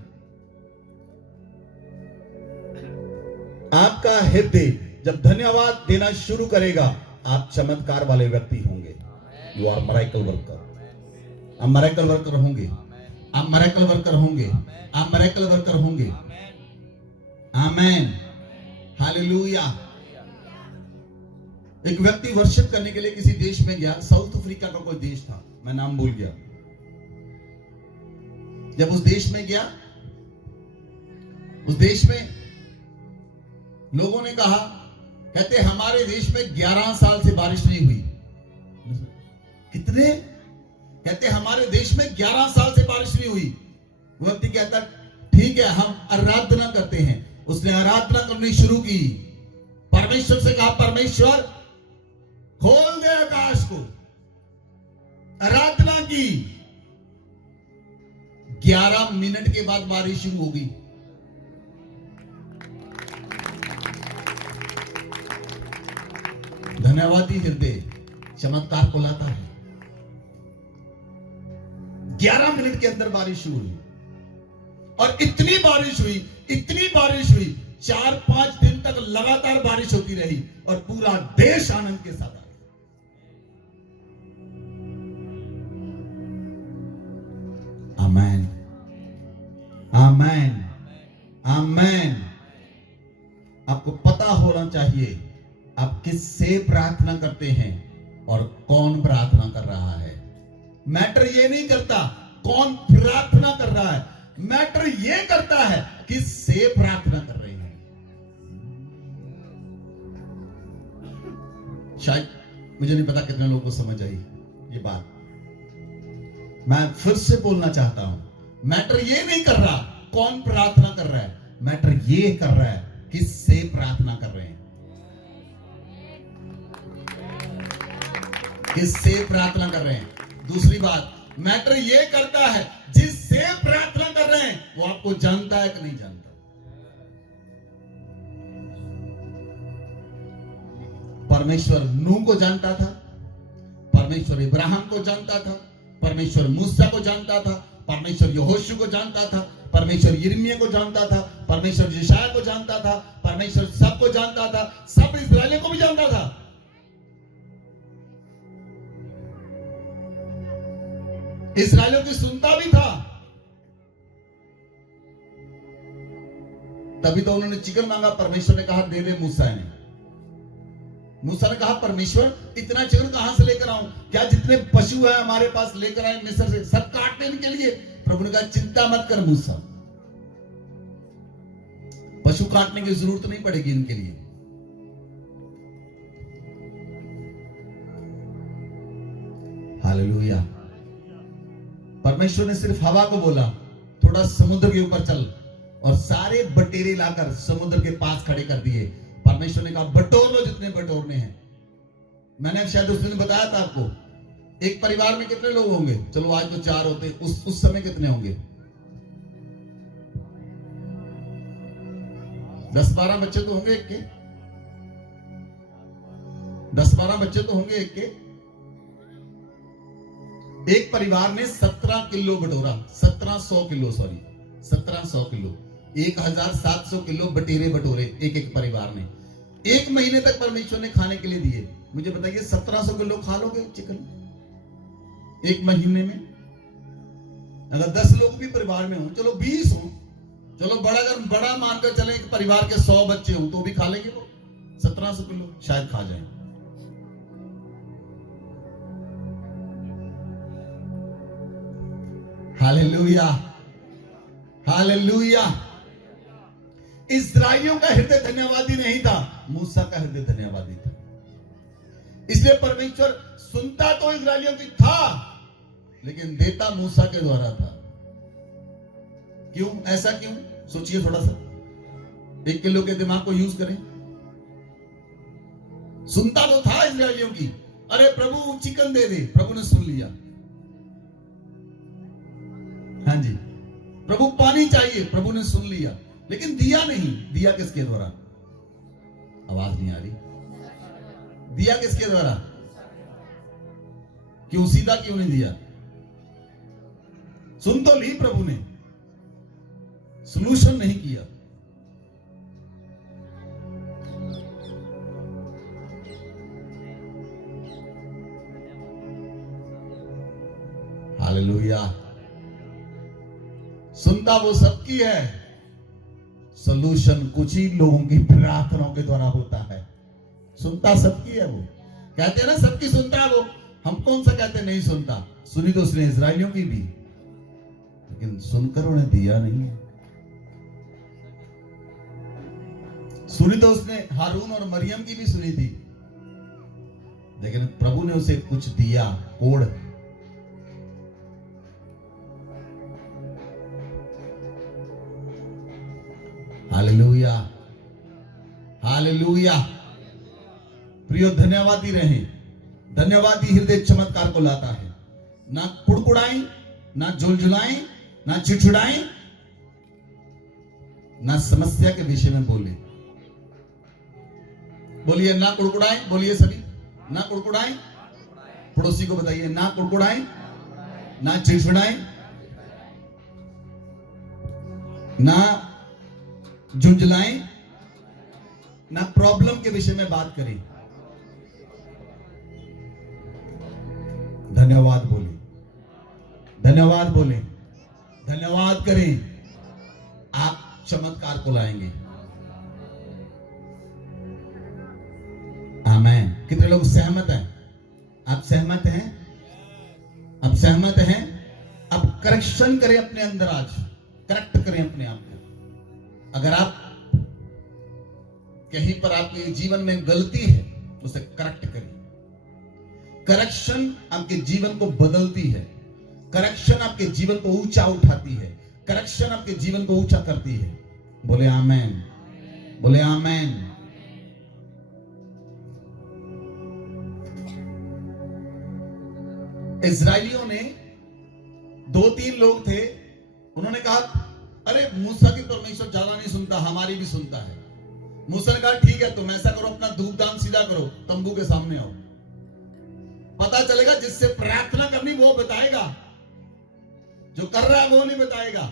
आपका हृदय जब धन्यवाद देना शुरू करेगा, आप चमत्कार वाले व्यक्ति होंगे। यू आर मिरेकल वर्कर, आप मिरेकल वर्कर होंगे, आप मिरेकल वर्कर होंगे, आप मिरेकल वर्कर होंगे। आमेन, हालेलुया। एक व्यक्ति वर्शिप करने के लिए किसी देश में गया, साउथ अफ्रीका का कोई देश था, मैं नाम भूल गया। जब उस देश में गया, उस देश में लोगों ने कहा, कहते हमारे देश में 11 साल से बारिश नहीं हुई। कितने? कहते हमारे देश में 11 साल से बारिश नहीं हुई। वो व्यक्ति कहता ठीक है, हम आराधना करते हैं। उसने आराधना करनी शुरू की, परमेश्वर से कहा परमेश्वर खोल दे आकाश को। आराधना की, 11 मिनट के बाद बारिश शुरू होगी। धन्यवादी हृदय चमत्कार को लाता है। 11 मिनट के अंदर बारिश शुरू हुई और इतनी बारिश हुई, इतनी बारिश हुई, 4-5 दिन तक लगातार बारिश होती रही और पूरा देश आनंद के साथ आ गया। आमेन, आमेन, आमेन। आपको पता होना चाहिए आप किससे प्रार्थना करते हैं और कौन प्रार्थना कर रहा है। मैटर ये नहीं करता कौन प्रार्थना कर रहा है, मैटर ये करता है किससे प्रार्थना कर रहे हैं। शायद मुझे नहीं पता कितने लोगों को समझ आई ये बात। मैं फिर से बोलना चाहता हूं, मैटर ये नहीं कर रहा कौन प्रार्थना कर रहा है, मैटर ये कर रहा है किससे प्रार्थना कर रहे हैं, किससे प्रार्थना कर रहे हैं। दूसरी बात, मैटर ये करता है जिससे प्रार्थना कर रहे हैं वो आपको जानता है कि नहीं जानता। परमेश्वर नूह को जानता था, परमेश्वर इब्राहिम को जानता था, परमेश्वर मूसा को जानता था, परमेश्वर यहोशू को जानता था, परमेश्वर यिर्मयाह को जानता था, परमेश्वर यशायाह को जानता था, परमेश्वर सबको जानता था, सब इस्राएलियों को भी जानता था। इस्राएलियों की सुनता भी था, तभी तो उन्होंने चिकन मांगा, परमेश्वर ने कहा दे दे। मूसा ने कहा परमेश्वर इतना चिकन कहां से लेकर आऊं, क्या जितने पशु है हमारे पास लेकर आए मिस्र से, सब काटने इनके लिए। प्रभु ने कहा चिंता मत कर मूसा, पशु काटने की जरूरत नहीं पड़ेगी इनके लिए। हालेलुया। परमेश्वर ने सिर्फ हवा को बोला थोड़ा समुद्र के ऊपर चल, और सारे बटेरे लाकर समुद्र के पास खड़े कर दिए। परमेश्वर ने कहा बटोर लो जितने बटोरने हैं। मैंने शायद उस दिन बताया था आपको, एक परिवार में कितने लोग होंगे, चलो आज तो 4 होते, उस समय कितने होंगे, 10-12 बच्चे तो होंगे एक के, 10-12 बच्चे तो होंगे एक के। एक परिवार ने 17 किलो बटोरा, 1700 किलो, 1700 किलो बटेरे बटोरे एक एक परिवार ने। 1 महीने तक परमेश्वर ने खाने के लिए दिए। मुझे बताइए 1700 किलो खा लोगे चिकन 1 महीने में? अगर 10 लोग भी परिवार में हो, चलो 20 हो, चलो बड़ा मानकर चले कि परिवार के 100 बच्चे हो, तो भी खा लेंगे वो 1700 किलो, शायद खा जाए। Hallelujah, hallelujah. इस्राएलियों का हृदय धन्यवादी नहीं था, मूसा का हृदय धन्यवादी था। इसलिए परमेश्वर सुनता तो इस्राएलियों की था, लेकिन देता मूसा के द्वारा था। क्यों? ऐसा क्यों? सोचिए थोड़ा सा, 1 किलो के दिमाग को यूज करें। सुनता तो था इस्राएलियों की, अरे प्रभु चिकन दे दे, प्रभु ने सुन लिया। हाँ जी, प्रभु पानी चाहिए, प्रभु ने सुन लिया, लेकिन दिया नहीं। दिया किसके द्वारा? आवाज नहीं आ रही। दिया किसके द्वारा? क्यों सीधा क्यों नहीं दिया? सुन तो ली प्रभु ने, सॉल्यूशन नहीं किया। हालेलुया। सुनता वो सबकी है, सॉल्यूशन कुछ ही लोगों की प्रार्थनाओं के द्वारा होता है। सुनता सबकी है वो, कहते हैं ना सबकी सुनता है वो। हम कौन सा कहते नहीं सुनता? सुनी तो उसने इस्राएलियों की भी, लेकिन सुनकर उन्हें दिया नहीं। सुनी तो उसने हारून और मरियम की भी सुनी थी, लेकिन प्रभु ने उसे कुछ दिया, कोड। Hallelujah, hallelujah. प्रियो, धन्यवादी रहे। धन्यवादी हृदय चमत्कार को लाता है। ना कुड़कुड़ाई, ना झुलझुलाई, ना चिड़चिड़ाई, ना समस्या के विषय में बोले। बोलिए ना कुड़कुड़ाई, बोलिए सभी, ना कुड़कुड़ाई। पड़ोसी को बताइए, ना कुड़कुड़ाई, ना चिड़चिड़ाई, ना झुंझुलाएं, ना प्रॉब्लम के विषय में बात करें। धन्यवाद बोले, धन्यवाद बोले, धन्यवाद करें, आप चमत्कार को लाएंगे। आमीन। कितने लोग सहमत हैं? आप सहमत हैं? आप सहमत हैं? अब करेक्शन करें अपने अंदर, आज करेक्ट करें अपने आप को। अगर आप कहीं पर आपके जीवन में गलती है तो उसे करेक्ट करिए। करेक्शन आपके जीवन को बदलती है, करेक्शन आपके जीवन को ऊंचा उठाती है, करेक्शन आपके जीवन को ऊंचा करती है। बोले आमेन, बोले आमेन। इस्राएलियों ने 2-3 लोग थे, उन्होंने कहा अरे मूसा की परमेश्वर ज्यादा नहीं सुनता, हमारी भी सुनता है। मूसा ने कहा ठीक है, तुम ऐसा करो, अपना धूपदान सीधा करो, तंबू के सामने आओ, पता चलेगा जिससे प्रार्थना करनी वो बताएगा, जो कर रहा है वो नहीं बताएगा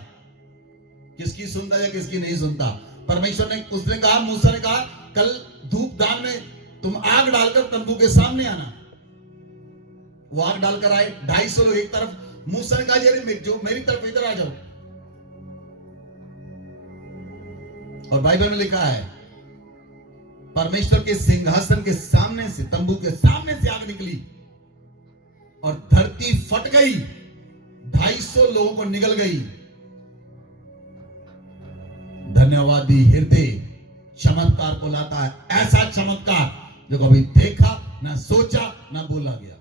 किसकी सुनता है या किसकी नहीं सुनता। परमेश्वर ने, उसने कहा, मूसा ने कहा कल धूपदान में तुम आग डालकर तंबू के सामने आना। वो आग डालकर आए, 250 लोग एक तरफ। मूसा ने कहा अरे जो मेरी तरफ इधर आ जाओ। और बाइबल में लिखा है परमेश्वर के सिंहासन के सामने से, तंबू के सामने से आग निकली और धरती फट गई, 250 लोगों को निगल गई। धन्यवादी हृदय चमत्कार को लाता है, ऐसा चमत्कार जो कभी देखा ना सोचा ना बोला गया।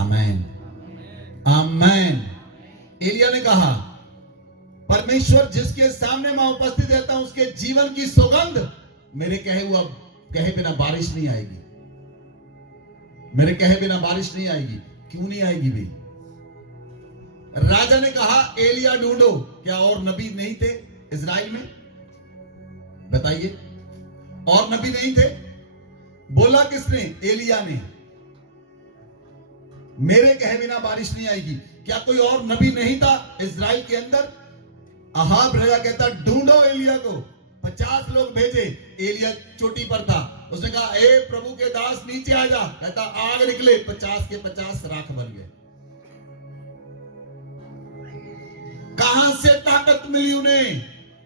आमेन, आमेन। एलिया ने कहा परमेश्वर जिसके सामने मैं उपस्थित रहता हूं उसके जीवन की सौगंध मेरे कहे बिना बारिश नहीं आएगी, मेरे कहे बिना बारिश नहीं आएगी। क्यों नहीं आएगी भाई? राजा ने कहा एलिया ढूंढो। क्या और नबी नहीं थे इजराइल में? बताइए, और नबी नहीं थे? बोला किसने? एलिया ने। मेरे कहे बिना बारिश नहीं आएगी। क्या कोई और नबी नहीं था इजराइल के अंदर? अहाब राजा कहता ढूंढो एलिया को। 50 लोग भेजे, एलिया चोटी पर था। उसने कहा ए प्रभु के दास नीचे आ जा। कहता आग निकले, 50 के 50 राख बन गए। कहां से ताकत मिली उन्हें?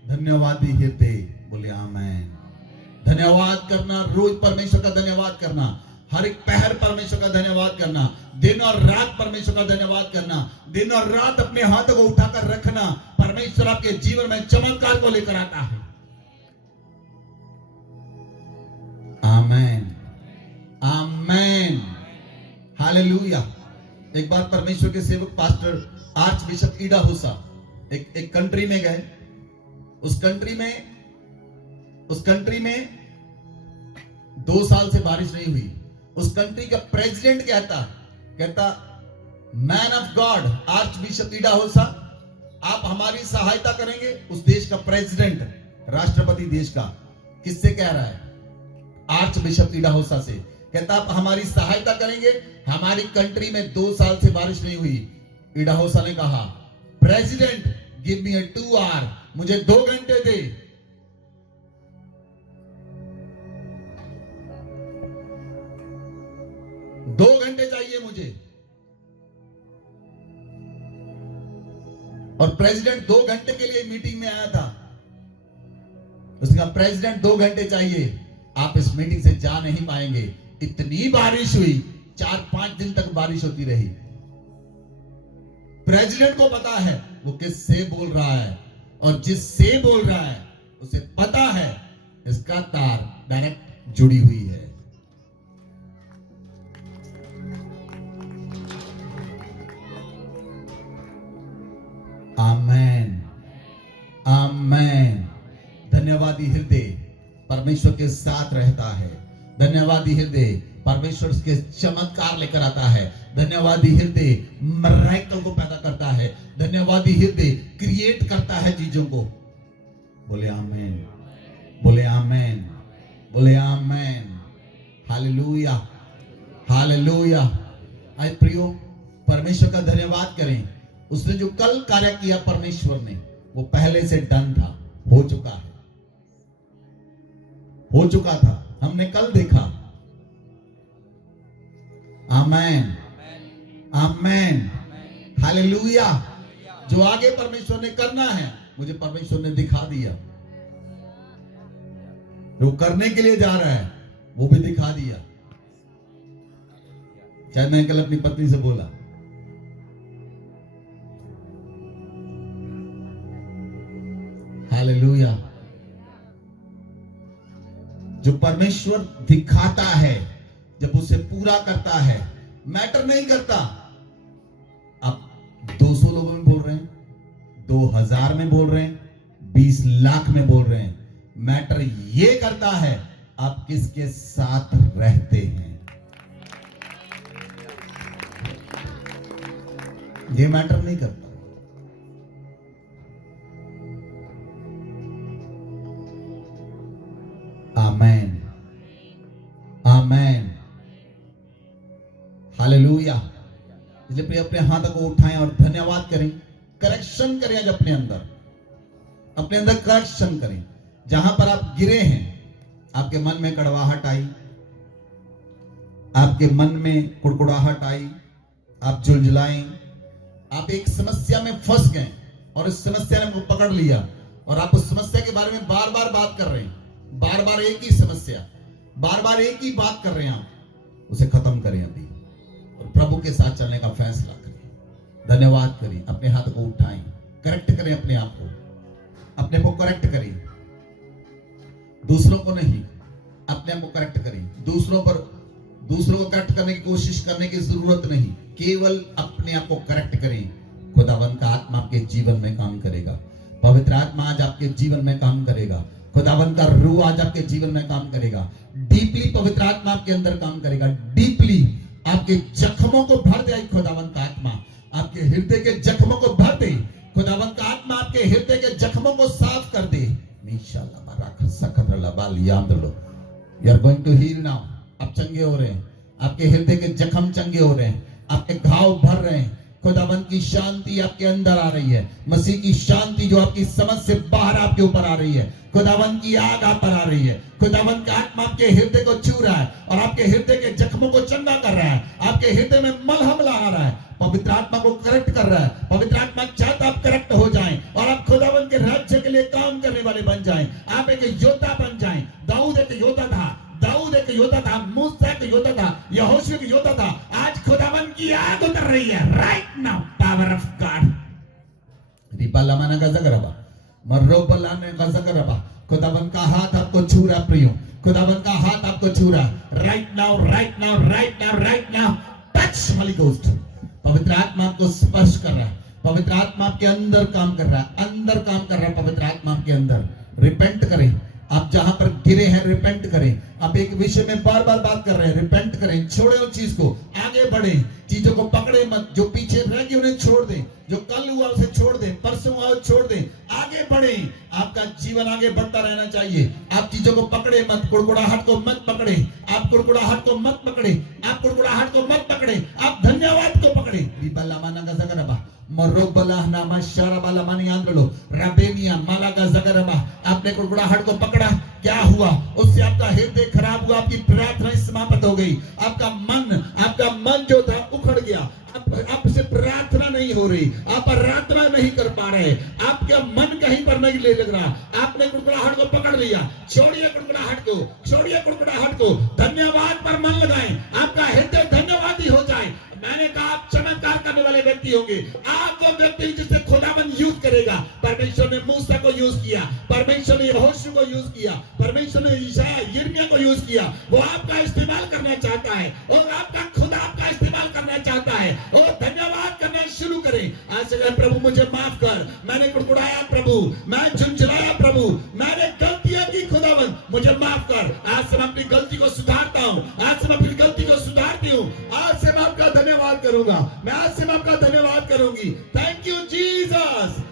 धन्यवादी हृदय। बोले आमेन। धन्यवाद करना, रोज परमेश्वर का धन्यवाद करना। हर एक पहर परमेश्वर का धन्यवाद करना, दिन और रात परमेश्वर का धन्यवाद करना, दिन और रात अपने हाथों को उठाकर रखना। परमेश्वर आपके जीवन में चमत्कार को लेकर आता है। आमेन, आमेन, हालेलुया। एक बार परमेश्वर के सेवक पास्टर आर्च बिशप ईडा हुसा एक कंट्री में गए। उस कंट्री में 2 साल से बारिश नहीं हुई। उस कंट्री का प्रेसिडेंट कहता man of God archbishop ईडा हुसा, आप हमारी सहायता करेंगे। उस देश का प्रेसिडेंट, राष्ट्रपति देश का, किससे कह रहा है? आर्च बिशप ईडा हुसा से। कहता आप हमारी सहायता करेंगे, हमारी कंट्री में 2 साल से बारिश नहीं हुई। ईडा हुसा ने कहा प्रेसिडेंट गिव मी 2 आवर, मुझे 2 घंटे दे। दो घंटे चाहिए मुझे। और प्रेसिडेंट 2 घंटे के लिए मीटिंग में आया था। उसने कहा प्रेसिडेंट 2 घंटे चाहिए, आप इस मीटिंग से जा नहीं पाएंगे। इतनी बारिश हुई, 4-5 दिन तक बारिश होती रही। प्रेसिडेंट को पता है वो किससे बोल रहा है, और जिससे बोल रहा है उसे पता है इसका तार डायरेक्ट जुड़ी हुई है। आमेन, आमेन। धन्यवादी हृदय परमेश्वर के साथ रहता है। धन्यवादी हृदय परमेश्वर के चमत्कार लेकर आता है। धन्यवादी हृदय मिरेकल को पैदा करता है। धन्यवादी हृदय क्रिएट करता है चीजों को। बोले आमेन, बोले आमेन, बोले आमेन। Hallelujah, hallelujah. आए प्रियो, परमेश्वर का धन्यवाद करें। उसने जो कल कार्य किया परमेश्वर ने, वो पहले से डन था, हो चुका है, हो चुका था, हमने कल देखा। आमेन, आमेन, हालेलुया। जो आगे परमेश्वर ने करना है, मुझे परमेश्वर ने दिखा दिया। जो करने के लिए जा रहा है वो भी दिखा दिया। शायद मैंने कल अपनी पत्नी से बोला, हालेलुया। जो परमेश्वर दिखाता है, जब उसे पूरा करता है, मैटर नहीं करता आप 200 लोगों में बोल रहे हैं, 2000 में बोल रहे हैं, 20 लाख में बोल रहे हैं। मैटर ये करता है आप किसके साथ रहते हैं। ये मैटर नहीं करता। आमेन, आमेन, हालेलुया। इसलिए अपने हाथों को उठाएं और धन्यवाद करें। करेक्शन करें आज अपने अंदर करेक्शन करें। जहां पर आप गिरे हैं, आपके मन में कड़वाहट आई, आपके मन में कुड़कुड़ाहट आई, आप झुलझुलाएं, आप एक समस्या में फंस गए और इस समस्या ने आपको पकड़ लिया और आप उस समस्या के बारे में बार बार बात कर रहे हैं, बार बार एक ही समस्या, बार बार एक ही बात कर रहे हैं। आप उसे खत्म करें अभी और प्रभु के साथ चलने का फैसला करें। धन्यवाद करें, अपने हाथ को उठाएं, करेक्ट करें अपने आप को, अपने को करेक्ट करें, दूसरों को नहीं, अपने आप को करेक्ट करें। दूसरों को करेक्ट करने की कोशिश करने की जरूरत नहीं, केवल अपने आप को करेक्ट करें। खुदावंत का आत्मा आपके जीवन में काम करेगा, पवित्र आत्मा आज आपके जीवन में काम करेगा, खुदावंत का रूह आज आपके जीवन में काम करेगा। डीपली पवित्र आत्मा आपके अंदर काम करेगा, डीपली आपके जख्मों को भर दे। खुदावंत का आत्मा आपके हृदय के जख्मों को भर दे। खुदावंत का आत्मा आपके हृदय के जख्मों को साफ कर दे। You are going to heal now. आप चंगे हो रहे हैं, आपके हृदय के जख्म चंगे हो रहे हैं, आपके घाव भर रहे हैं। खुदावंत की शांति आपके अंदर आ रही है, मसीह की शांति जो आपकी समझ से बाहर आपके ऊपर आ रही है। खुदावंत की आग आप पर आ रही है। खुदावंत का आत्मा आपके हृदय को छू रहा है और आपके हृदय के जख्मों को चंगा कर रहा है, आपके हृदय में मलहम लगा रहा है, पवित्र आत्मा को करेक्ट कर रहा है। पवित्र आत्मा चाहता आप करेक्ट हो जाएं और आप खुदावंत के राज्य के लिए काम करने वाले बन जाएं। आप एक योद्धा बन जाएं। दाऊद एक योद्धा था, मूसा एक योद्धा था, बालामाना का जगरबा मर्रोबलाने का जगरबा खुदावन का हाथ आपको छू रहा प्रियो खुदावन का हाथ आपको छू रहा right now right now right now right now touch Holi ghost पवित्र आत्मा आपको स्पर्श कर रहा है पवित्र आत्मा आपके अंदर काम कर रहा है अंदर काम कर रहा है पवित्र आत्मा आपके अंदर रिपेंट करें आप जहां पर गिरे हैं रिपेंट करें आप एक विषय में बार बार बात कर रहे हैं रिपेंट करें छोड़े उस चीज को आगे बढ़े चीजों को पकड़े मत जो पीछे रह गए उन्हें छोड़ दें जो कल हुआ उसे छोड़ दें परसों हुआ उसे छोड़ दें आगे बढ़े आपका जीवन आगे बढ़ता रहना चाहिए आप चीजों को पकड़े मत कुड़कुड़ाहट को मत पकड़े आप कुड़कुड़ाहट को मत पकड़े आप कुड़कुड़ाहट को मत पकड़े आप धन्यवाद को पकड़े बिबालामाना का जगरबा मरोबला नामा शरबाला मानी आंद्रलो रबेनिया मालागा जगरबा आपने कुड़कुड़ाहट को पकड़ा क्या हुआ उससे आपका हृदय खराब हुआ आपकी प्रार्थना समाप्त हो गई आपका मन जो था उखड़ गया आपसे प्रार्थना नहीं हो रही आप प्रार्थना नहीं कर पा रहे आपका मन कहीं पर नहीं ले लग रहा आपने कुड़कुड़ाहट को पकड़ लिया छोड़िए कुड़कुड़ाहट को धन्यवाद पर मन लगाएं आपका हृदय धन्यवादी हो जाए मैंने कहा आप चमत्कार करने वाले व्यक्ति होंगे आप वो व्यक्ति जिससे खुदाबंद यूज करेगा परमेश्वर ने मूसा को यूज किया परमेश्वर ने यहोशू को यूज किया परमेश्वर ने यशायाह यिर्मयाह को यूज किया वो आपका इस्तेमाल करना चाहता है और आपका खुदा आपका इस्तेमाल करना चाहता है और धन्यवाद करना शुरू करें आज से प्रभु मुझे माफ कर मैंने कुड़कुड़ाया प्रभु मैं झुंझलाया प्रभु मैंने गलतियां की खुदाबंद मुझे माफ कर आज से मैं अपनी गलती को सुधारता हूं आज से मैं अपनी गलती को सुधारती हूं आज से मैं आपका धन्यवाद करूंगा मैं आज से मैं आपका धन्यवाद करूंगी थैंक यू जीसस